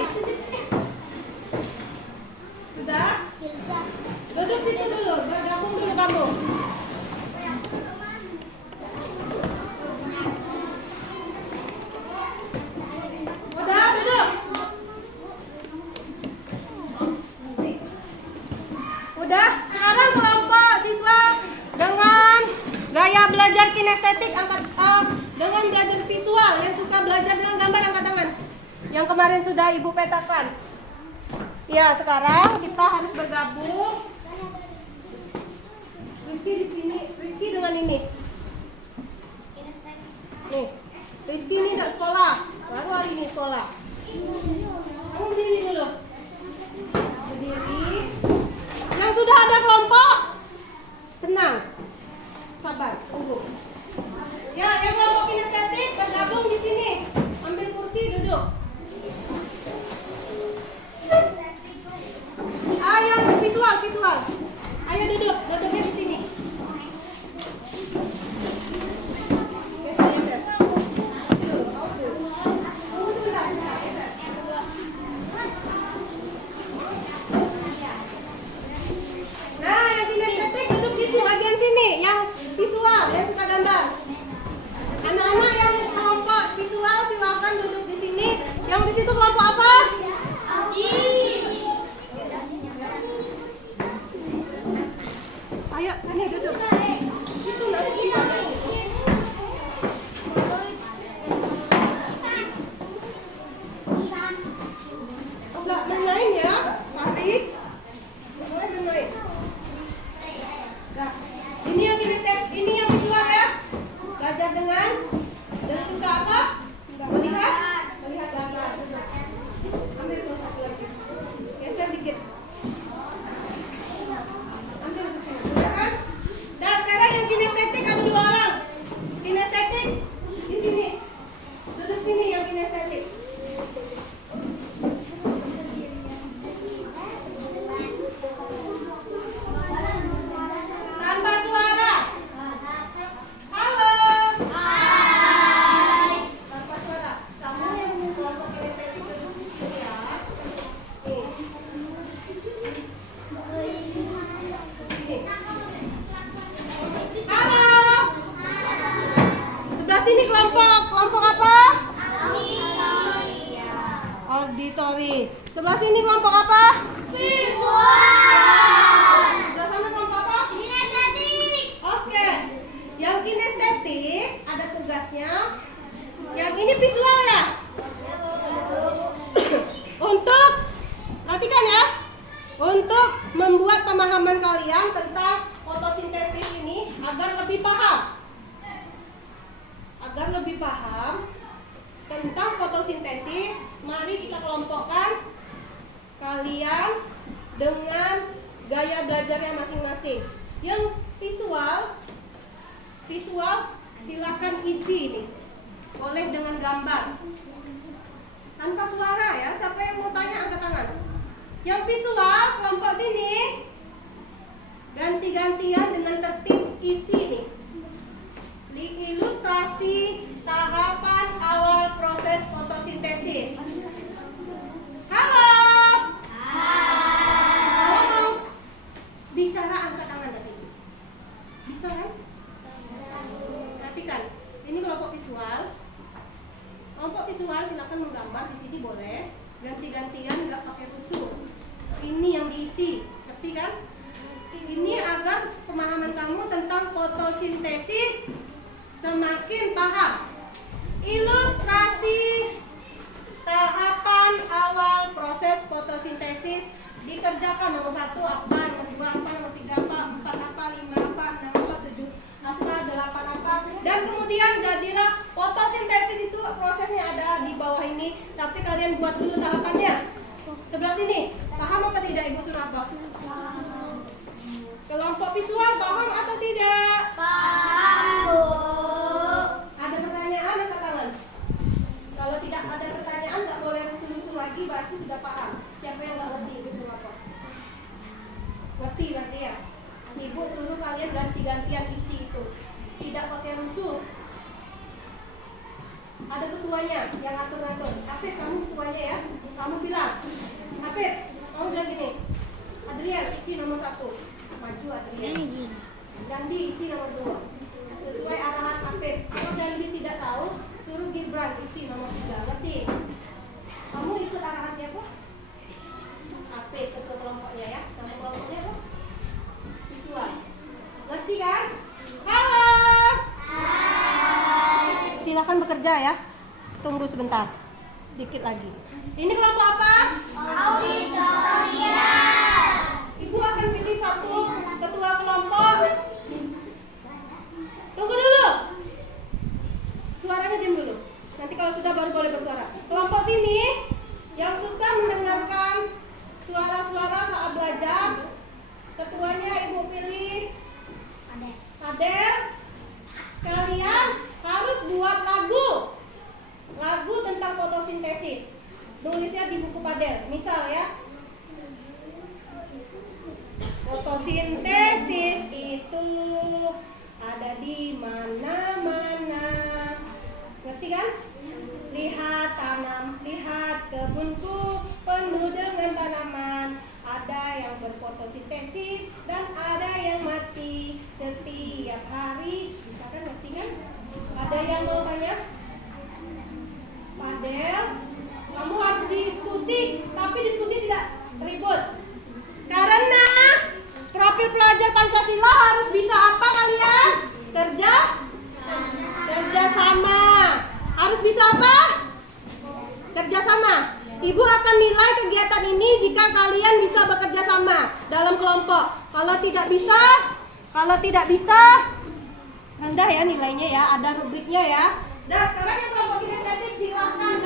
Sudah? Duduk situ dulu, bergabung dulu kamu. Udah, duduk. Udah, sekarang kelompok siswa dengan gaya belajar kinestetik dengan belajar visual yang suka belajar dengan gambar angkat tangan. Yang kemarin sudah Ibu petakan. Ya, sekarang kita harus bergabung. Rizky di sini, Rizky dengan ini. Nih, Rizky ini nggak sekolah, baru hari ini sekolah. Kamu berdiri dulu. Berdiri. Yang sudah ada kelompok, tenang, sabar, tunggu. Ya, yang kelompok kinestetik bergabung di sini. Ambil kursi, duduk. Yang visual. Ayo duduknya di sini. Geser. Tunggu sebentar, geser. Nah, yang kinestetik duduk situ bagian sini, yang visual, yang suka gambar. Anak-anak yang kelompok visual silakan duduk di sini. Yang di situ kelompok apa? Ayo, ini duduk. Itu nanti. Enggak main ya, Mari. Boleh bermain. Nah, ini yang kinestetik, ini yang visual ya. Belajar dengan dan suka apa? Melihat gambar. Ambil tuh satu lagi. Geser dikit. Ambil ke sini. Udah kan? Nah, sekarang yang kinestetik ada 2 orang. Kinestetik di sini. Duduk sini yang kinestetik. Tanpa suara. Halo. Tanpa suara. Kamu yang kelompok kinestetik duduk di sini ya. Nih. Sini. Halo. Sebelah sini kelompok apa? Auditori. Sebelah sini kelompok apa? Sebelah sana kelompok apa? Oke. Yang kinestetik ada tugasnya. Yang ini Ini visual ya? Untuk, perhatikan ya, untuk membuat pemahaman kalian tentang fotosintesis ini agar lebih paham. Agar lebih paham tentang fotosintesis, mari kita kelompokkan kalian dengan gaya belajarnya masing-masing. Yang visual silakan isi ini. Boleh dengan gambar. Tanpa suara ya. Siapa yang mau tanya angkat tangan. Yang visual kelompok sini ganti-gantian dengan tertib isi nih. Ilustrasi tahapan awal proses fotosintesis. Halo. Kalau mau bicara angkat tangan tadi. Bisa kan? Perhatikan. Ini kelompok visual. Kelompok visual silakan menggambar di sini boleh. Ganti-gantian nggak pakai rusuh. Ini yang diisi, ngerti kan? Ini agar pemahaman kamu tentang fotosintesis semakin paham. Ilustrasi tahapan awal proses fotosintesis dikerjakan. Nomor 1 apa, nomor 2 apa, nomor 3 apa, 4 apa, 5 apa, 6 apa, 7 apa, 8 apa. Dan kemudian jadilah fotosintesis itu prosesnya ada di bawah ini. Tapi kalian buat dulu tahapannya. Sebelah sini, paham apa tidak Ibu Surapa? Kelompok visual paham atau tidak? Paham, Bu. Ada pertanyaan angkat tangan. Kalau tidak ada pertanyaan nggak boleh rusuh-rusuh lagi, berarti sudah paham. Siapa yang nggak ngerti Ibu Surapa? Ngerti berarti ya? Ibu suruh kalian ganti-gantian isi itu. Tidak pakai rusuh. Ada ketuanya yang ngatur-ngatur. Afif, kamu ketuanya ya. Kamu bilang, Afif, kamu bilang gini, Adrian isi nomor 1. Maju Adrian. Dan diisi nomor 2. Sesuai arahan Afif. Kalau Dandi tidak tahu, suruh Gibran isi nomor 3. Ngerti? Kamu ikut arahan siapa? Afif, ketua kelompoknya ya. Nama kelompoknya apa? Visual. Ngerti kan? Halo. Silakan bekerja ya. Tunggu sebentar. Dikit lagi. Ini kelompok apa? Auditoria. Ibu akan pilih satu ketua kelompok. Tunggu dulu. Suaranya diam dulu. Nanti kalau sudah baru boleh bersuara. Kelompok sini yang suka mendengarkan suara-suara saat belajar. Ketuanya Ibu pilih Adel. Kalian harus buat lagu tentang fotosintesis. Tulisnya di buku Padel. Misal ya, fotosintesis itu ada di mana-mana. Ngerti kan? Lihat kebunku penuh dengan tanaman. Ada yang berfotosintesis dan ada yang mati setiap hari. Bisa kan? Ngerti kan? Ada yang mau tanya? Padel, kamu harus diskusi, tapi diskusi tidak ribut. Karena profil pelajar Pancasila harus bisa apa kalian? Kerja sama. Harus bisa apa? Kerja sama. Ibu akan nilai kegiatan ini jika kalian bisa bekerja sama dalam kelompok. Kalau tidak bisa, rendah ya nilainya ya, ada rubriknya ya. Nah, sekarang yang kelompok kinestetik silahkan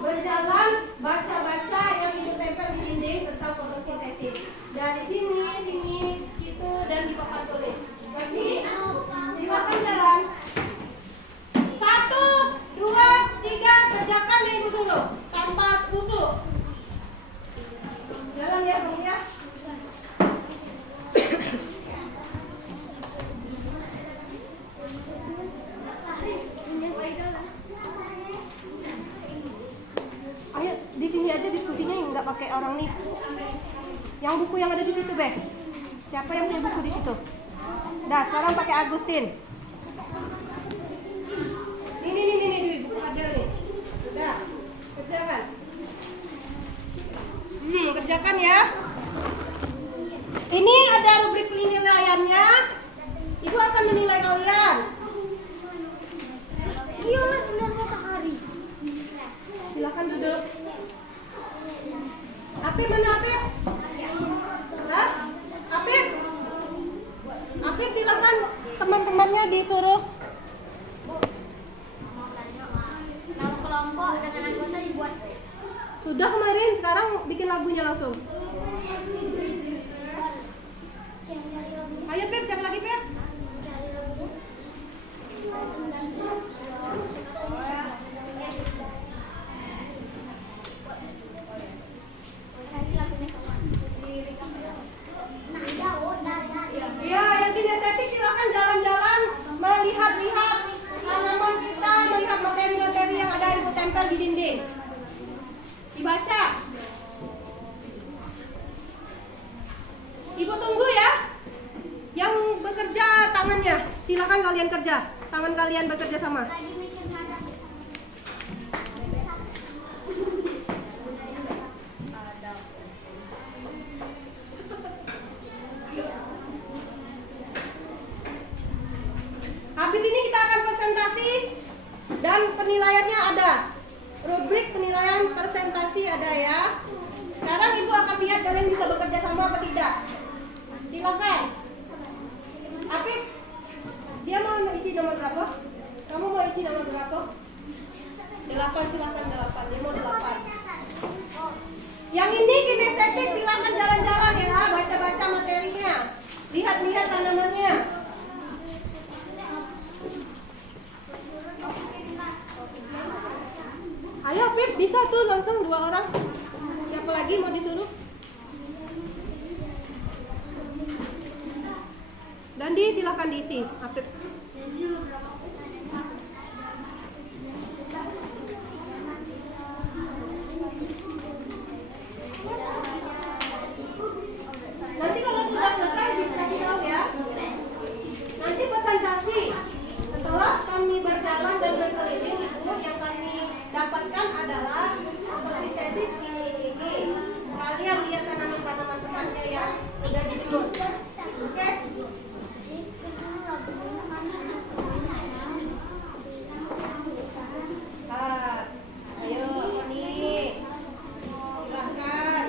berjalan, baca-baca yang Ibu tempel di dinding tentang fotosintesis. Dari sini, situ, dan di papan tulis. Berarti silakan jalan. 1, 2, 3, kerjakan yang Ibu suruh tanpa rusuh. Jalan ya, Bang ya. Ayo di sini aja diskusinya, nggak pakai orang nih. Yang buku yang ada di situ, Beh. Siapa yang punya buku di situ? Nah, sekarang pakai Agustin. Ini buku ada nih. Udah, kerjakan. Kerjakan ya. Ini ada rubrik penilaiannya. Ibu akan menilai kalian. Iya, Sudah kemarin, sekarang bikin lagunya langsung. Ayo Pep, siapa lagi Pep? Iya, yang kinestetik silakan jalan-jalan, melihat-lihat tanaman kita, melihat materi-materi yang ada yang tempel di dinding. Dibaca. Ibu tunggu ya. Yang bekerja tangannya, silakan kalian kerja. Tangan kalian bekerja sama. Habis ini kita akan presentasi dan penilaiannya ada. Rubrik penilaian presentasi ada ya. Sekarang ibu akan lihat kalian bisa bekerja sama apa tidak. Silakan. Apip, dia mau isi nomor berapa? Kamu mau isi nomor berapa? 8, silakan 8. Dia mau 8. Yang ini kinestetik, silakan jalan-jalan ya, baca-baca materinya. Lihat-lihat tanamannya. Ayo Pip, bisa tuh langsung 2 orang. Siapa lagi mau disuruh? Dandi silakan diisi. Apip. Nanti kalau sudah selesai dikasih tahu ya. Nanti presentasi. Setelah kami berjalan dan berkeliling ibu, yang kami dapatkan adalah fotosintesis ini. Kalian lihat tanaman-tanaman temannya yang udah dijemur. Oke? Ayo Oni, silahkan.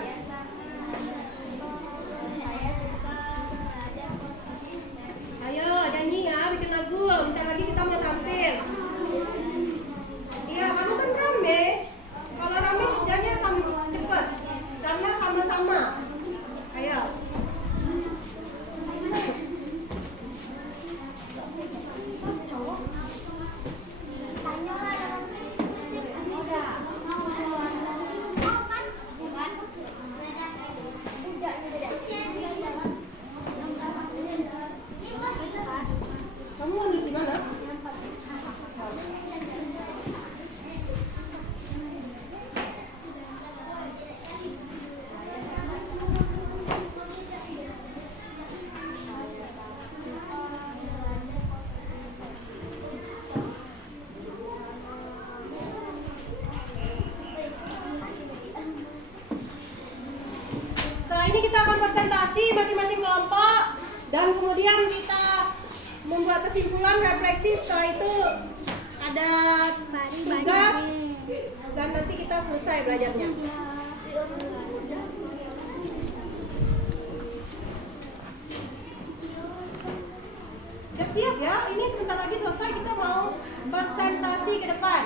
Ayo nyanyi ya, bikin lagu. Bentar lagi kita mau tampil. Iya, kamu kan rame. Kalau rame kerjanya cepet, karena sama-sama. Ayo. Kamu mau di mana? Setelah ini kita akan presentasi masing-masing kelompok dan kemudian kita membuat kesimpulan refleksi. Setelah itu ada tugas dan nanti kita selesai belajarnya. Siap-siap ya, ini sebentar lagi selesai, kita mau presentasi ke depan.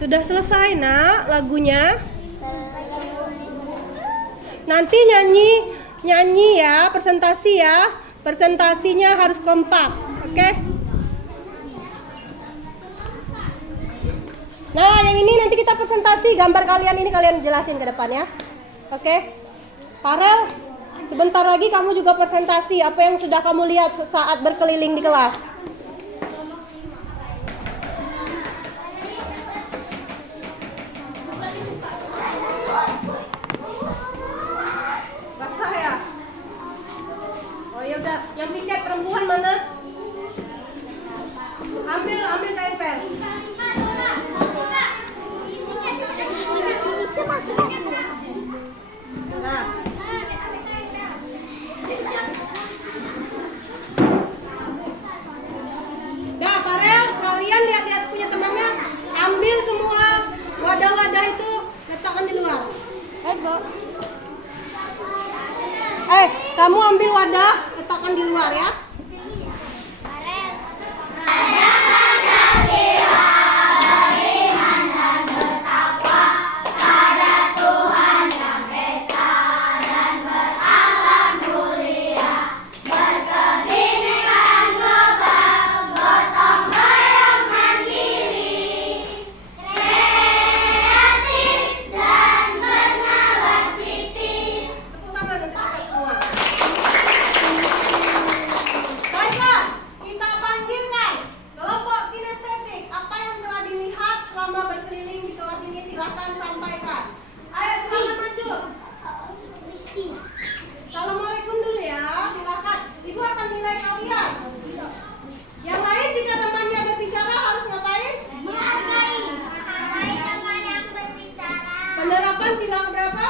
Sudah selesai nak lagunya. Nanti nyanyi ya, presentasi ya. Presentasinya harus kompak, oke? Nah, yang ini nanti kita presentasi gambar kalian ini kalian jelasin ke depan ya. Oke? Farel, Sebentar lagi kamu juga presentasi apa yang sudah kamu lihat saat berkeliling di kelas. Basah ya? Oh ya udah, yang piket perempuan mana? Ambil kain pen. Nah. Dah, Farel, kalian lihat-lihat punya temannya, ambil semua wadah-wadah itu, letakkan di luar. Kamu ambil wadah, letakkan di luar ya. Assalamualaikum dulu ya, silakan. Ibu akan nilai kalian. Yang lain jika temannya berbicara harus ngapain? Menghargai teman yang berbicara. Penerapan sila berapa?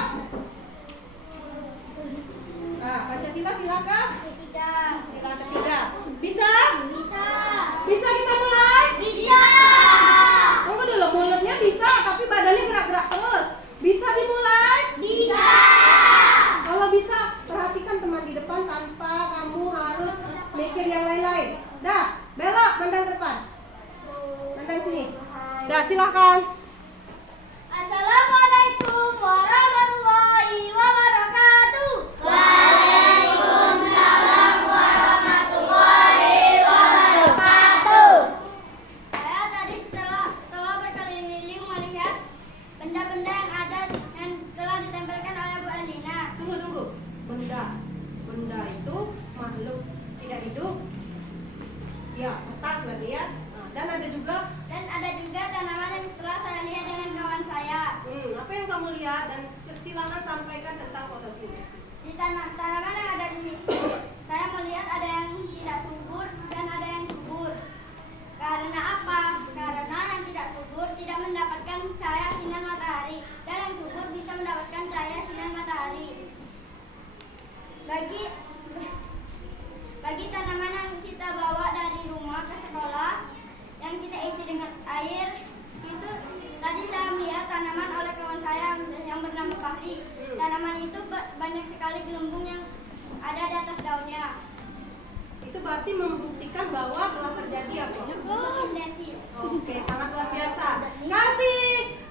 Pancasila sila Ketiga. sila ketiga. Bisa? Bisa. Bisa kita mulai? Bisa. Tunggu dulu, mulutnya bisa, tapi badannya gerak-gerak terus. Bisa dimulai? Bisa. Kalau bisa, perhatikan teman di depan tanpa kamu harus mikir yang lain-lain. Dah, belok, pandang depan. Pandang sini. Dah, silakan. Assalamualaikum warahmatullahi wabarakatuh. Waalaikumsalam warahmatullahi wabarakatuh. Saya tadi telah berkeliling melihat benda-benda yang ada yang telah ditempelkan oleh Bu Alina. Tunggu. Benda itu makhluk tidak hidup. Ya, kertas berarti ya. Dan ada juga. Dan ada juga tanaman yang telah saya lihat dengan kawan saya. Apa yang kamu lihat dan silakan sampaikan tentang fotosintesis. Di tanaman yang ada di sini, saya melihat ada yang tidak subur dan ada yang subur. Karena apa? Karena yang tidak subur tidak mendapatkan cahaya sinar matahari, dan yang subur bisa mendapatkan cahaya sinar matahari. Bagi tanaman yang kita bawa dari rumah ke sekolah, yang kita isi dengan air, itu tadi saya melihat tanaman oleh kawan saya yang bernama Fahri. Tanaman itu banyak sekali gelembung yang ada di atas daunnya. Itu berarti membuktikan bahwa telah terjadi apa? Fotosintesis. Oke, sangat luar biasa. Kasih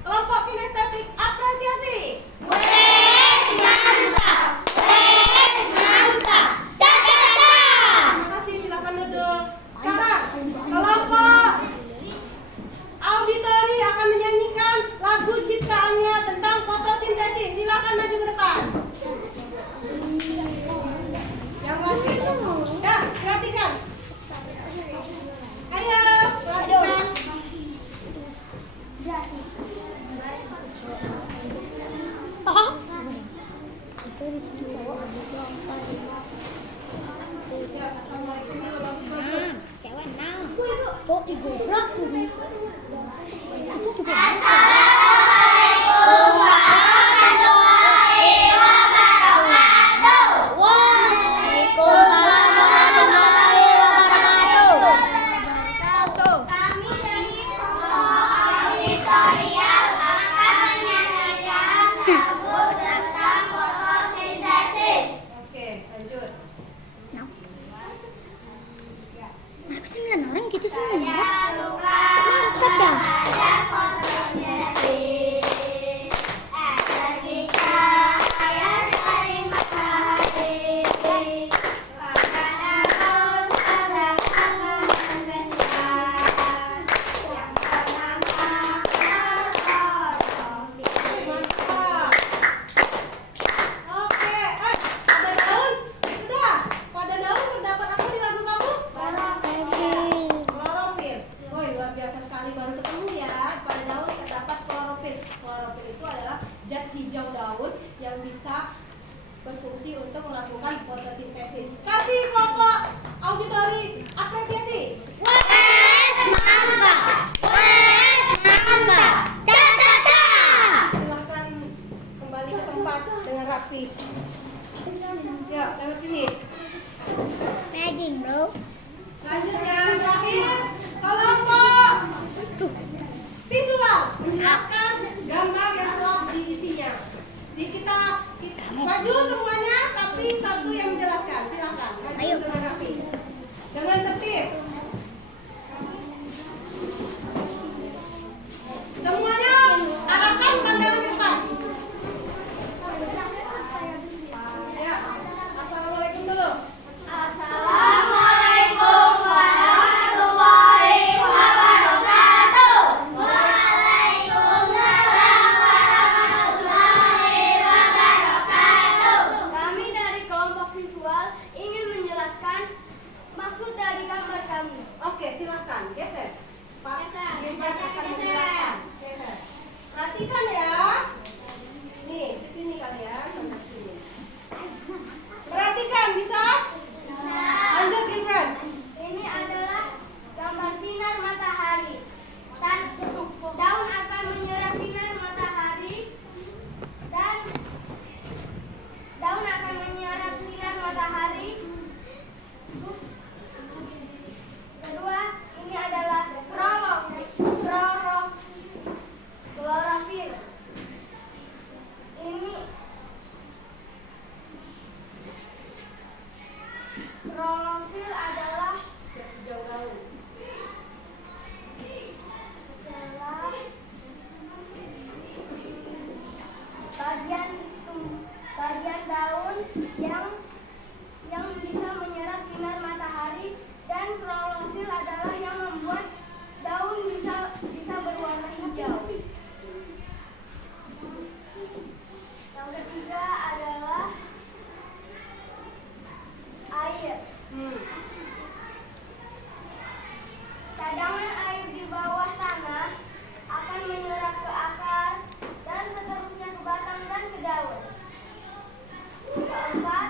kelompok kinestetik apresiasi. Terima kasih, silakan duduk. Sekarang kelompok auditori akan menyanyikan lagu ciptaannya tentang fotosintesis. Silakan maju ke depan. Yang rapi. Dah, perhatikan. Ayo, perhatikan. Kami dari kelompok auditorial akan menyanyikan lagu tentang fotosintesis. Oke, lanjut. Kenapa 9 orang gitu sih? Saya suka berfungsi untuk melakukan fotosintesis. Kasih kelompok auditori apresiasi. Silahkan kembali ke tempat dengan rapi. Ya, lewat sini. Selanjutnya terakhir kelompok visual menjelaskan gambar yang telah diisinya. Jadi kita maju semuanya, tapi satu yang menjelaskan. Silakan maju dengan rapi, dengan tertib. Semuanya arahkan pandangan ke depan. Ya, assalamualaikum dulu. Assalamualaikum warahmatullahi wabarakatuh. Waalaikumsalam warahmatullahi wabarakatuh. Kami dari kelompok visual ingin menjelaskan maksud dari gambar kami. Oke, silakan geser. Pak, Geser. Dirjen akan menjelaskan. Geser. Perhatikan ya. Nih, ke sini kalian, sampai sini. Perhatikan, bisa? Lanjut, Gibran. Ini adalah gambar sinar matahari. Daun akan menyerap sinar matahari dan daun akan menyerap sinar matahari. Kedua, ini adalah klorofil. Ini klorofil adalah Jauh-jauh. bagian daun yang bisa menyerap sinar matahari, dan klorofil adalah yang membuat daun bisa berwarna hijau. Yang ketiga adalah air. Cadangan air di bawah tanah akan menyerap ke akar dan seterusnya ke batang dan ke daun. Keempat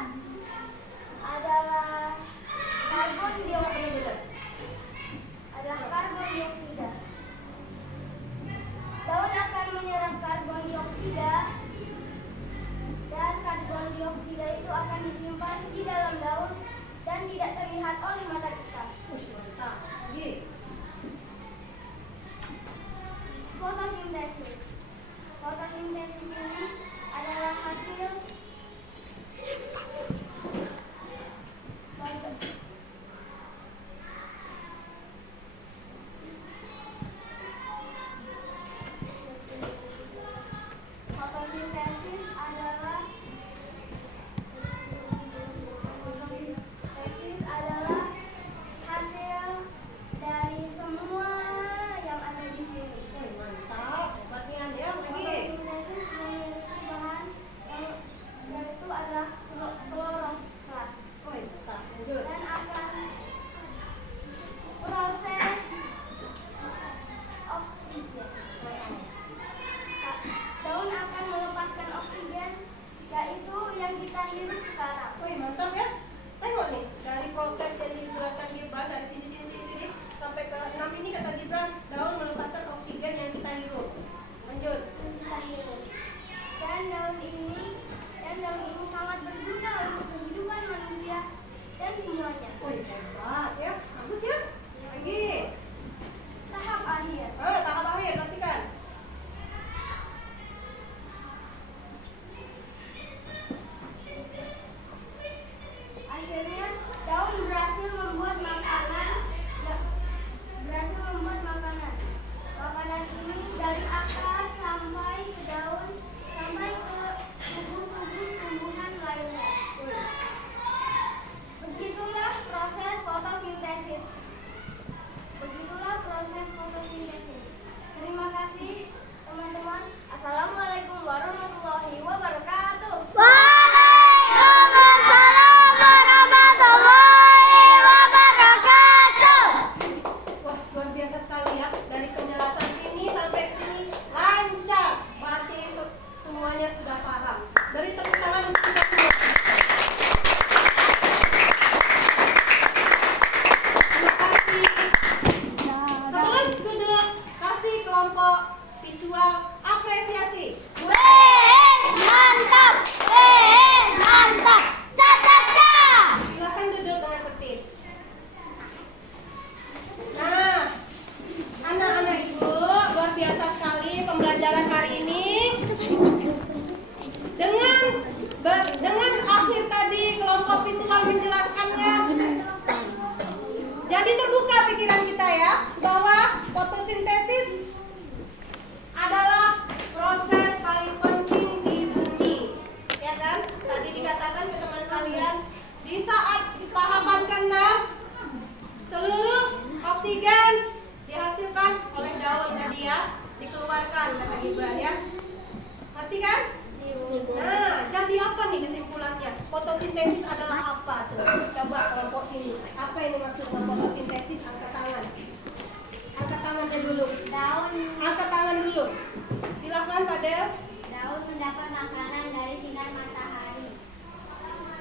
adalah karbon dioksida. Daun akan menyerap karbon dioksida dan karbon dioksida itu akan disimpan di dalam daun dan tidak terlihat oleh mata kita. Mantap. Lagi. Fotosintesis. Fotosintesis ini adalah hasil Jadi terbuka pikiran kita ya, bahwa fotosintesis adalah proses paling penting di bumi. Ya kan? Tadi dikatakan ke teman kalian, di saat tahapan ke-6 seluruh oksigen dihasilkan oleh daun tadi ya, dikeluarkan kata Gibran ya. Ngerti kan? Nah, jadi apa nih kesimpulannya? Fotosintesis adalah apa tuh? Coba kelompok sini. Apa ini maksudnya fotosintesis? Angkat tangan. Angkat tangannya dulu. Daun. Angkat tangan dulu. Silakan Padel. Daun mendapat makanan dari sinar matahari.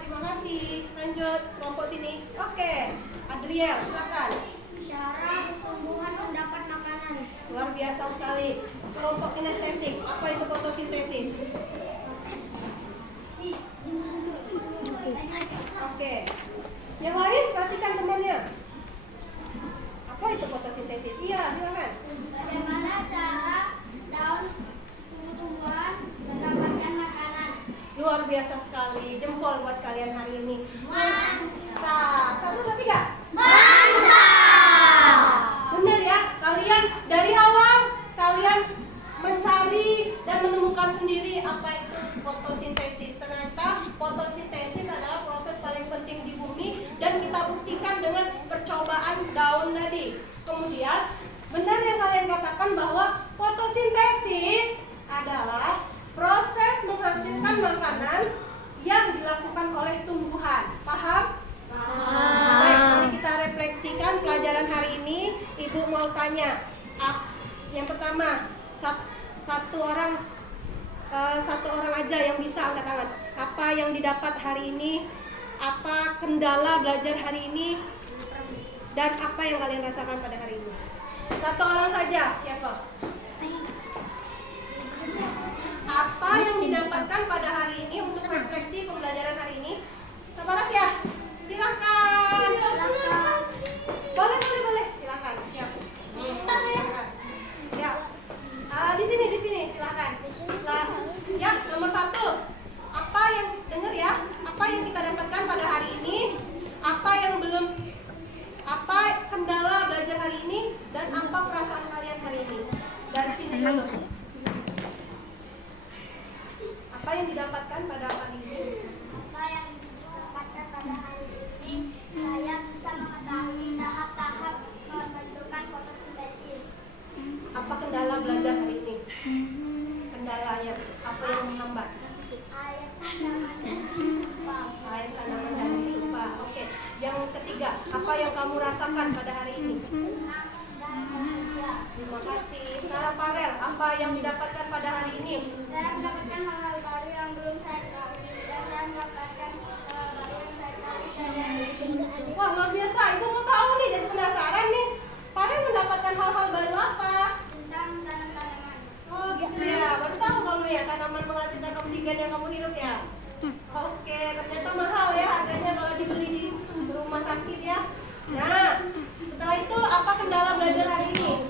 Terima kasih. Lanjut kelompok sini. Oke. Adriel, silakan. Cara tumbuhan mendapat makanan. Luar biasa sekali. Kelompok kinestetik. Apa itu fotosintesis? Oke. Yang lain perhatikan temannya. Apa itu fotosintesis? Iya, silakan. Bagaimana cara daun tumbuh-tumbuhan mendapatkan makanan? Luar biasa sekali. Jempol buat kalian hari ini. Mantap. 1, 2, 3. Mantap. Benar ya, kalian dari awal kalian mencari dan menemukan sendiri apa itu fotosintesis. Ternyata fotosintesis adalah proses paling penting di bumi dan kita buktikan dengan percobaan daun tadi. Kemudian benar yang kalian katakan bahwa fotosintesis adalah proses menghasilkan makanan yang dilakukan oleh tumbuhan. Paham? Baik, mari kita refleksikan pelajaran hari ini. Ibu mau tanya, yang pertama, satu orang aja yang bisa angkat tangan. Apa yang didapat hari ini? Apa kendala belajar hari ini? Dan apa yang kalian rasakan pada hari ini? Satu orang saja, siapa? Apa yang didapatkan pada hari ini untuk refleksi pembelajaran hari ini? Siapa ya? Silakan. Boleh. Silakan. Siap. Ya. Di sini. Silakan. Ya, nomor 1. Apa yang dengar ya? Apa yang kita dapatkan pada hari ini? Apa yang belum? Apa kendala belajar hari ini? Dan apa perasaan kalian hari ini? Dari sini dulu. Apa yang didapatkan pada hari ini? Apa yang didapatkan pada hari ini? Saya bisa mengetahui tahap-tahap pembentukan fotosintesis. Apa kendala belajar hari ini? Kendalanya apa yang menghambat? Air, tanaman, dan lupa. Air, tanaman, dan lupa. Oke. Yang ketiga, apa yang kamu rasakan pada hari ini? Senang dan bahagia. Terima kasih. Sekarang Pavel, apa yang didapatkan pada hari ini? Saya mendapatkan hal-hal baru yang belum saya ketahui dan saya mendapatkan hal baru yang saya ketahui dari ini. Wah, luar biasa. Ibu mau tahu nih, jadi penasaran nih. Pavel mendapatkan hal-hal baru apa? Tentang tanam-tanaman. Oh gitu ya, baru tahu kamu ya tanaman menghasilkan oksigen yang kamu hirup ya. Oke, ternyata mahal ya harganya kalau dibeli di rumah sakit ya. Nah, setelah itu apa kendala belajar hari ini?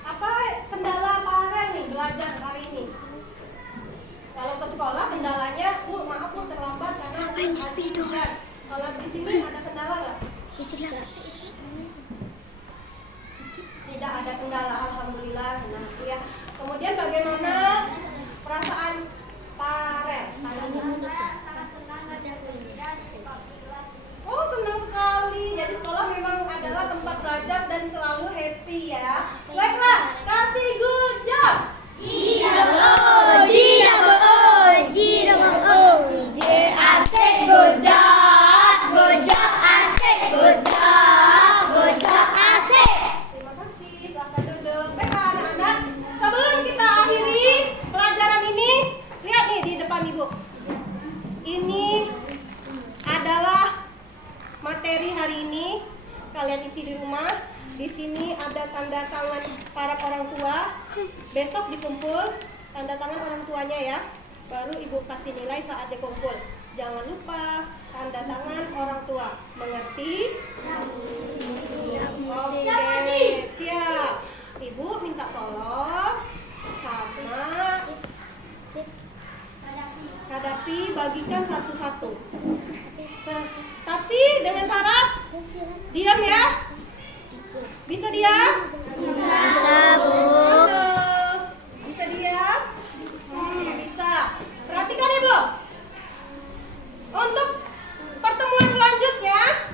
Apa kendala Pavel nih belajar hari ini? Kalau ke sekolah kendalanya, maaf terlambat karena hujan. Kalau di sini ada kendala nggak? Tidak ada kendala, alhamdulillah, senang ya. Kemudian bagaimana perasaan Pavel? Saya sangat senang belajar berbicara di sekolah kelas ini. Oh, senang sekali. Jadi sekolah memang adalah tempat belajar dan selalu happy ya. Baiklah, kasih good job. Terima kasih, silakan duduk. Baiklah anak-anak, sebelum kita akhiri pelajaran ini, lihat nih di depan ibu. Ini adalah materi hari ini. Kalian isi di rumah. Di sini ada tanda tangan para orang tua. Besok dikumpul tanda tangan orang tuanya ya. Baru ibu kasih nilai saat dikumpul. Jangan lupa tanda tangan orang tua. Mengerti? Oke, siap. Ibu minta tolong sama Kadapi dibagikan satu-satu. Tapi dengan syarat diam ya. Bisa diam? Bisa, Bu. Halo. Bisa diam? Bisa. Perhatikan Ibu. Untuk pertemuan selanjutnya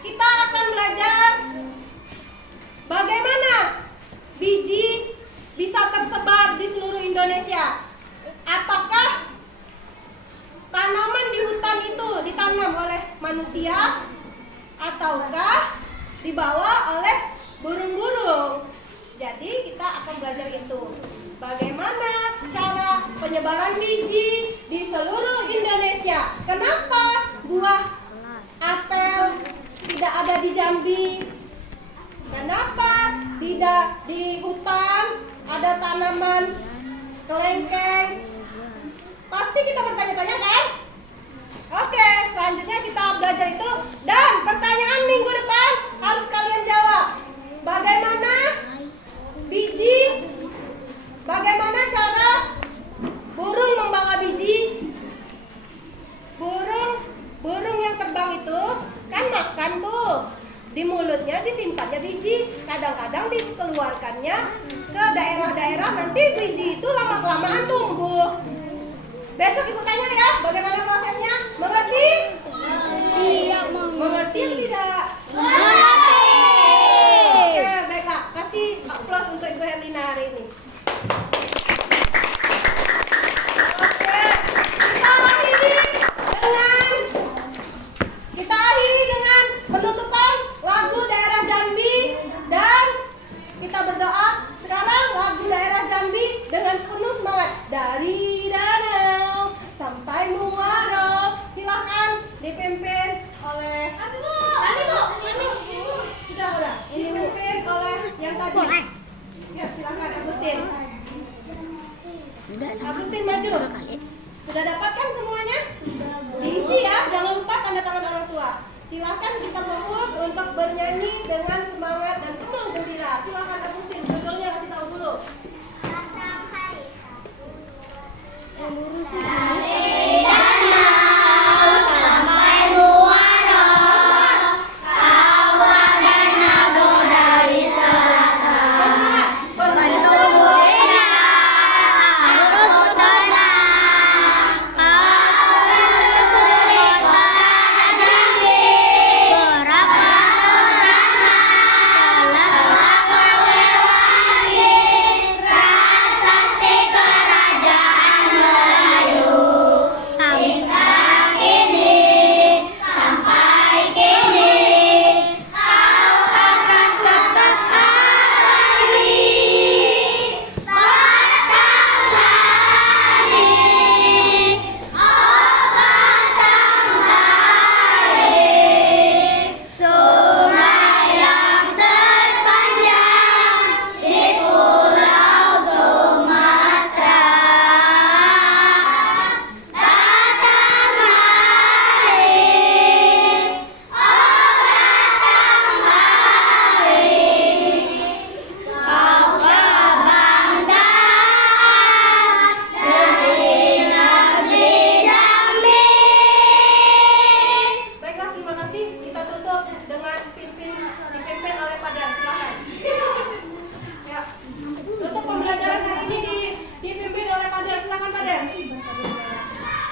kita akan belajar bagaimana biji bisa tersebar di seluruh Indonesia. Apakah tanaman di hutan itu ditanam oleh manusia ataukah dibawa oleh burung-burung? Jadi kita akan belajar itu. Bagaimana cara penyebaran biji di seluruh Indonesia? Kenapa buah apel tidak ada di Jambi? Kenapa tidak di hutan ada tanaman kelengkeng? Pasti kita bertanya-tanya kan? Oke, selanjutnya kita belajar itu. Dan pertanyaan minggu depan harus kalian jawab. Bagaimana biji? Bagaimana cara burung membawa biji? Burung yang terbang itu kan makan tuh. Di mulutnya disimpannya biji. Kadang-kadang dikeluarkannya ke daerah-daerah, nanti biji itu lama-kelamaan tumbuh. Besok Ibu tanya ya, bagaimana prosesnya? Mengerti? Mengerti tidak? Oke, baiklah. Kasih aplaus untuk Ibu Herlina hari ini. Oke, kita akhiri dengan penutupan lagu daerah Jambi dan kita berdoa. Sekarang lagu daerah Jambi dengan penuh semangat. Dari danau sampai Muaro. Silakan dipimpin oleh Sudah. Dipimpin oleh yang tadi. Ya, silakan Agustin. Agustin maju. Sudah dapat kan semuanya? Diisi ya, jangan lupa tanda tangan orang tua. Silakan kita fokus untuk bernyanyi dengan semangat dan penuh gembira. Silakan Agustin, judulnya kasih tahu dulu. Dari danau sampai Muaro, kau bagai naga dari selatan. Bertubuh indah, terus tenang, kau menyusuri kota Jambi. Berapa orang telah kau lewati, prasasti kerajaan Melayu. Hingga kini, sampai kini, kau akan tetap abadi. Batanghari, oh Batanghari, sungai yang terpanjang di Pulau Sumatera. Kau kebanggaan dari negeri Jambi. Baiklah, terima kasih. Kita tutup dengan dipimpin oleh Padar. Silakan. Ya. Tutup pembelajaran hari ini dipimpin oleh Padar. Silakan Padar.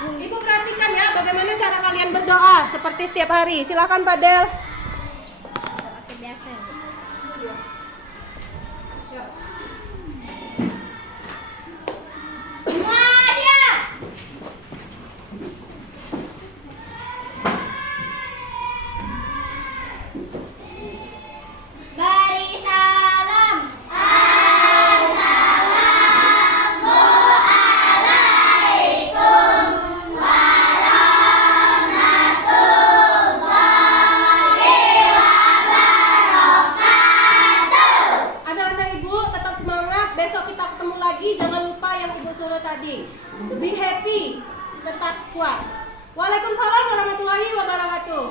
Ibu perhatikan ya bagaimana cara kalian berdoa seperti setiap hari. Silakan Padel. Semua siap. Beri salam. Assalamualaikum warahmatullahi wabarakatuh. Anak-anak Ibu tetap semangat. Besok kita ketemu lagi. Jangan lupa yang Ibu suruh tadi. Be happy. Tetap kuat. Waalaikumsalam warahmatullahi wabarakatuh.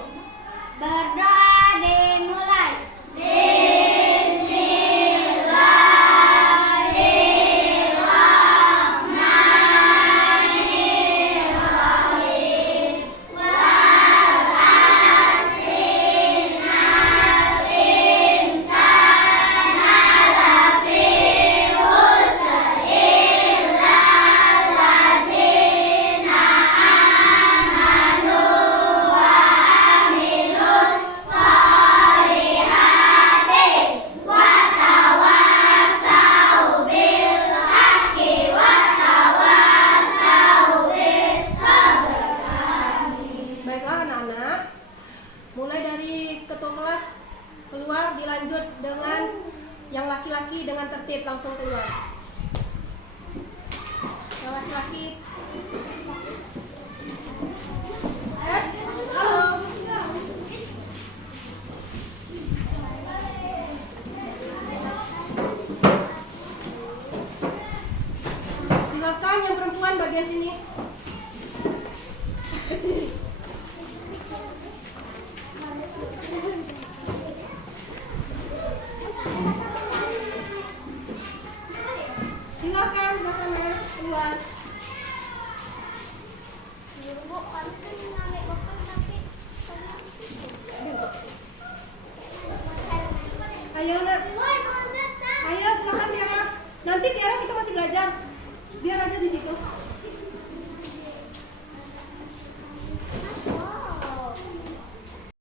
Berdoa dimulai. Bismillahirrahmanirrahim. Silakan yang perempuan bagian sini. Silakan ke sana keluar. Ayo nak. Ayo silakan Tiara. Nanti Tiara kita masih belajar. Biar aja di situ.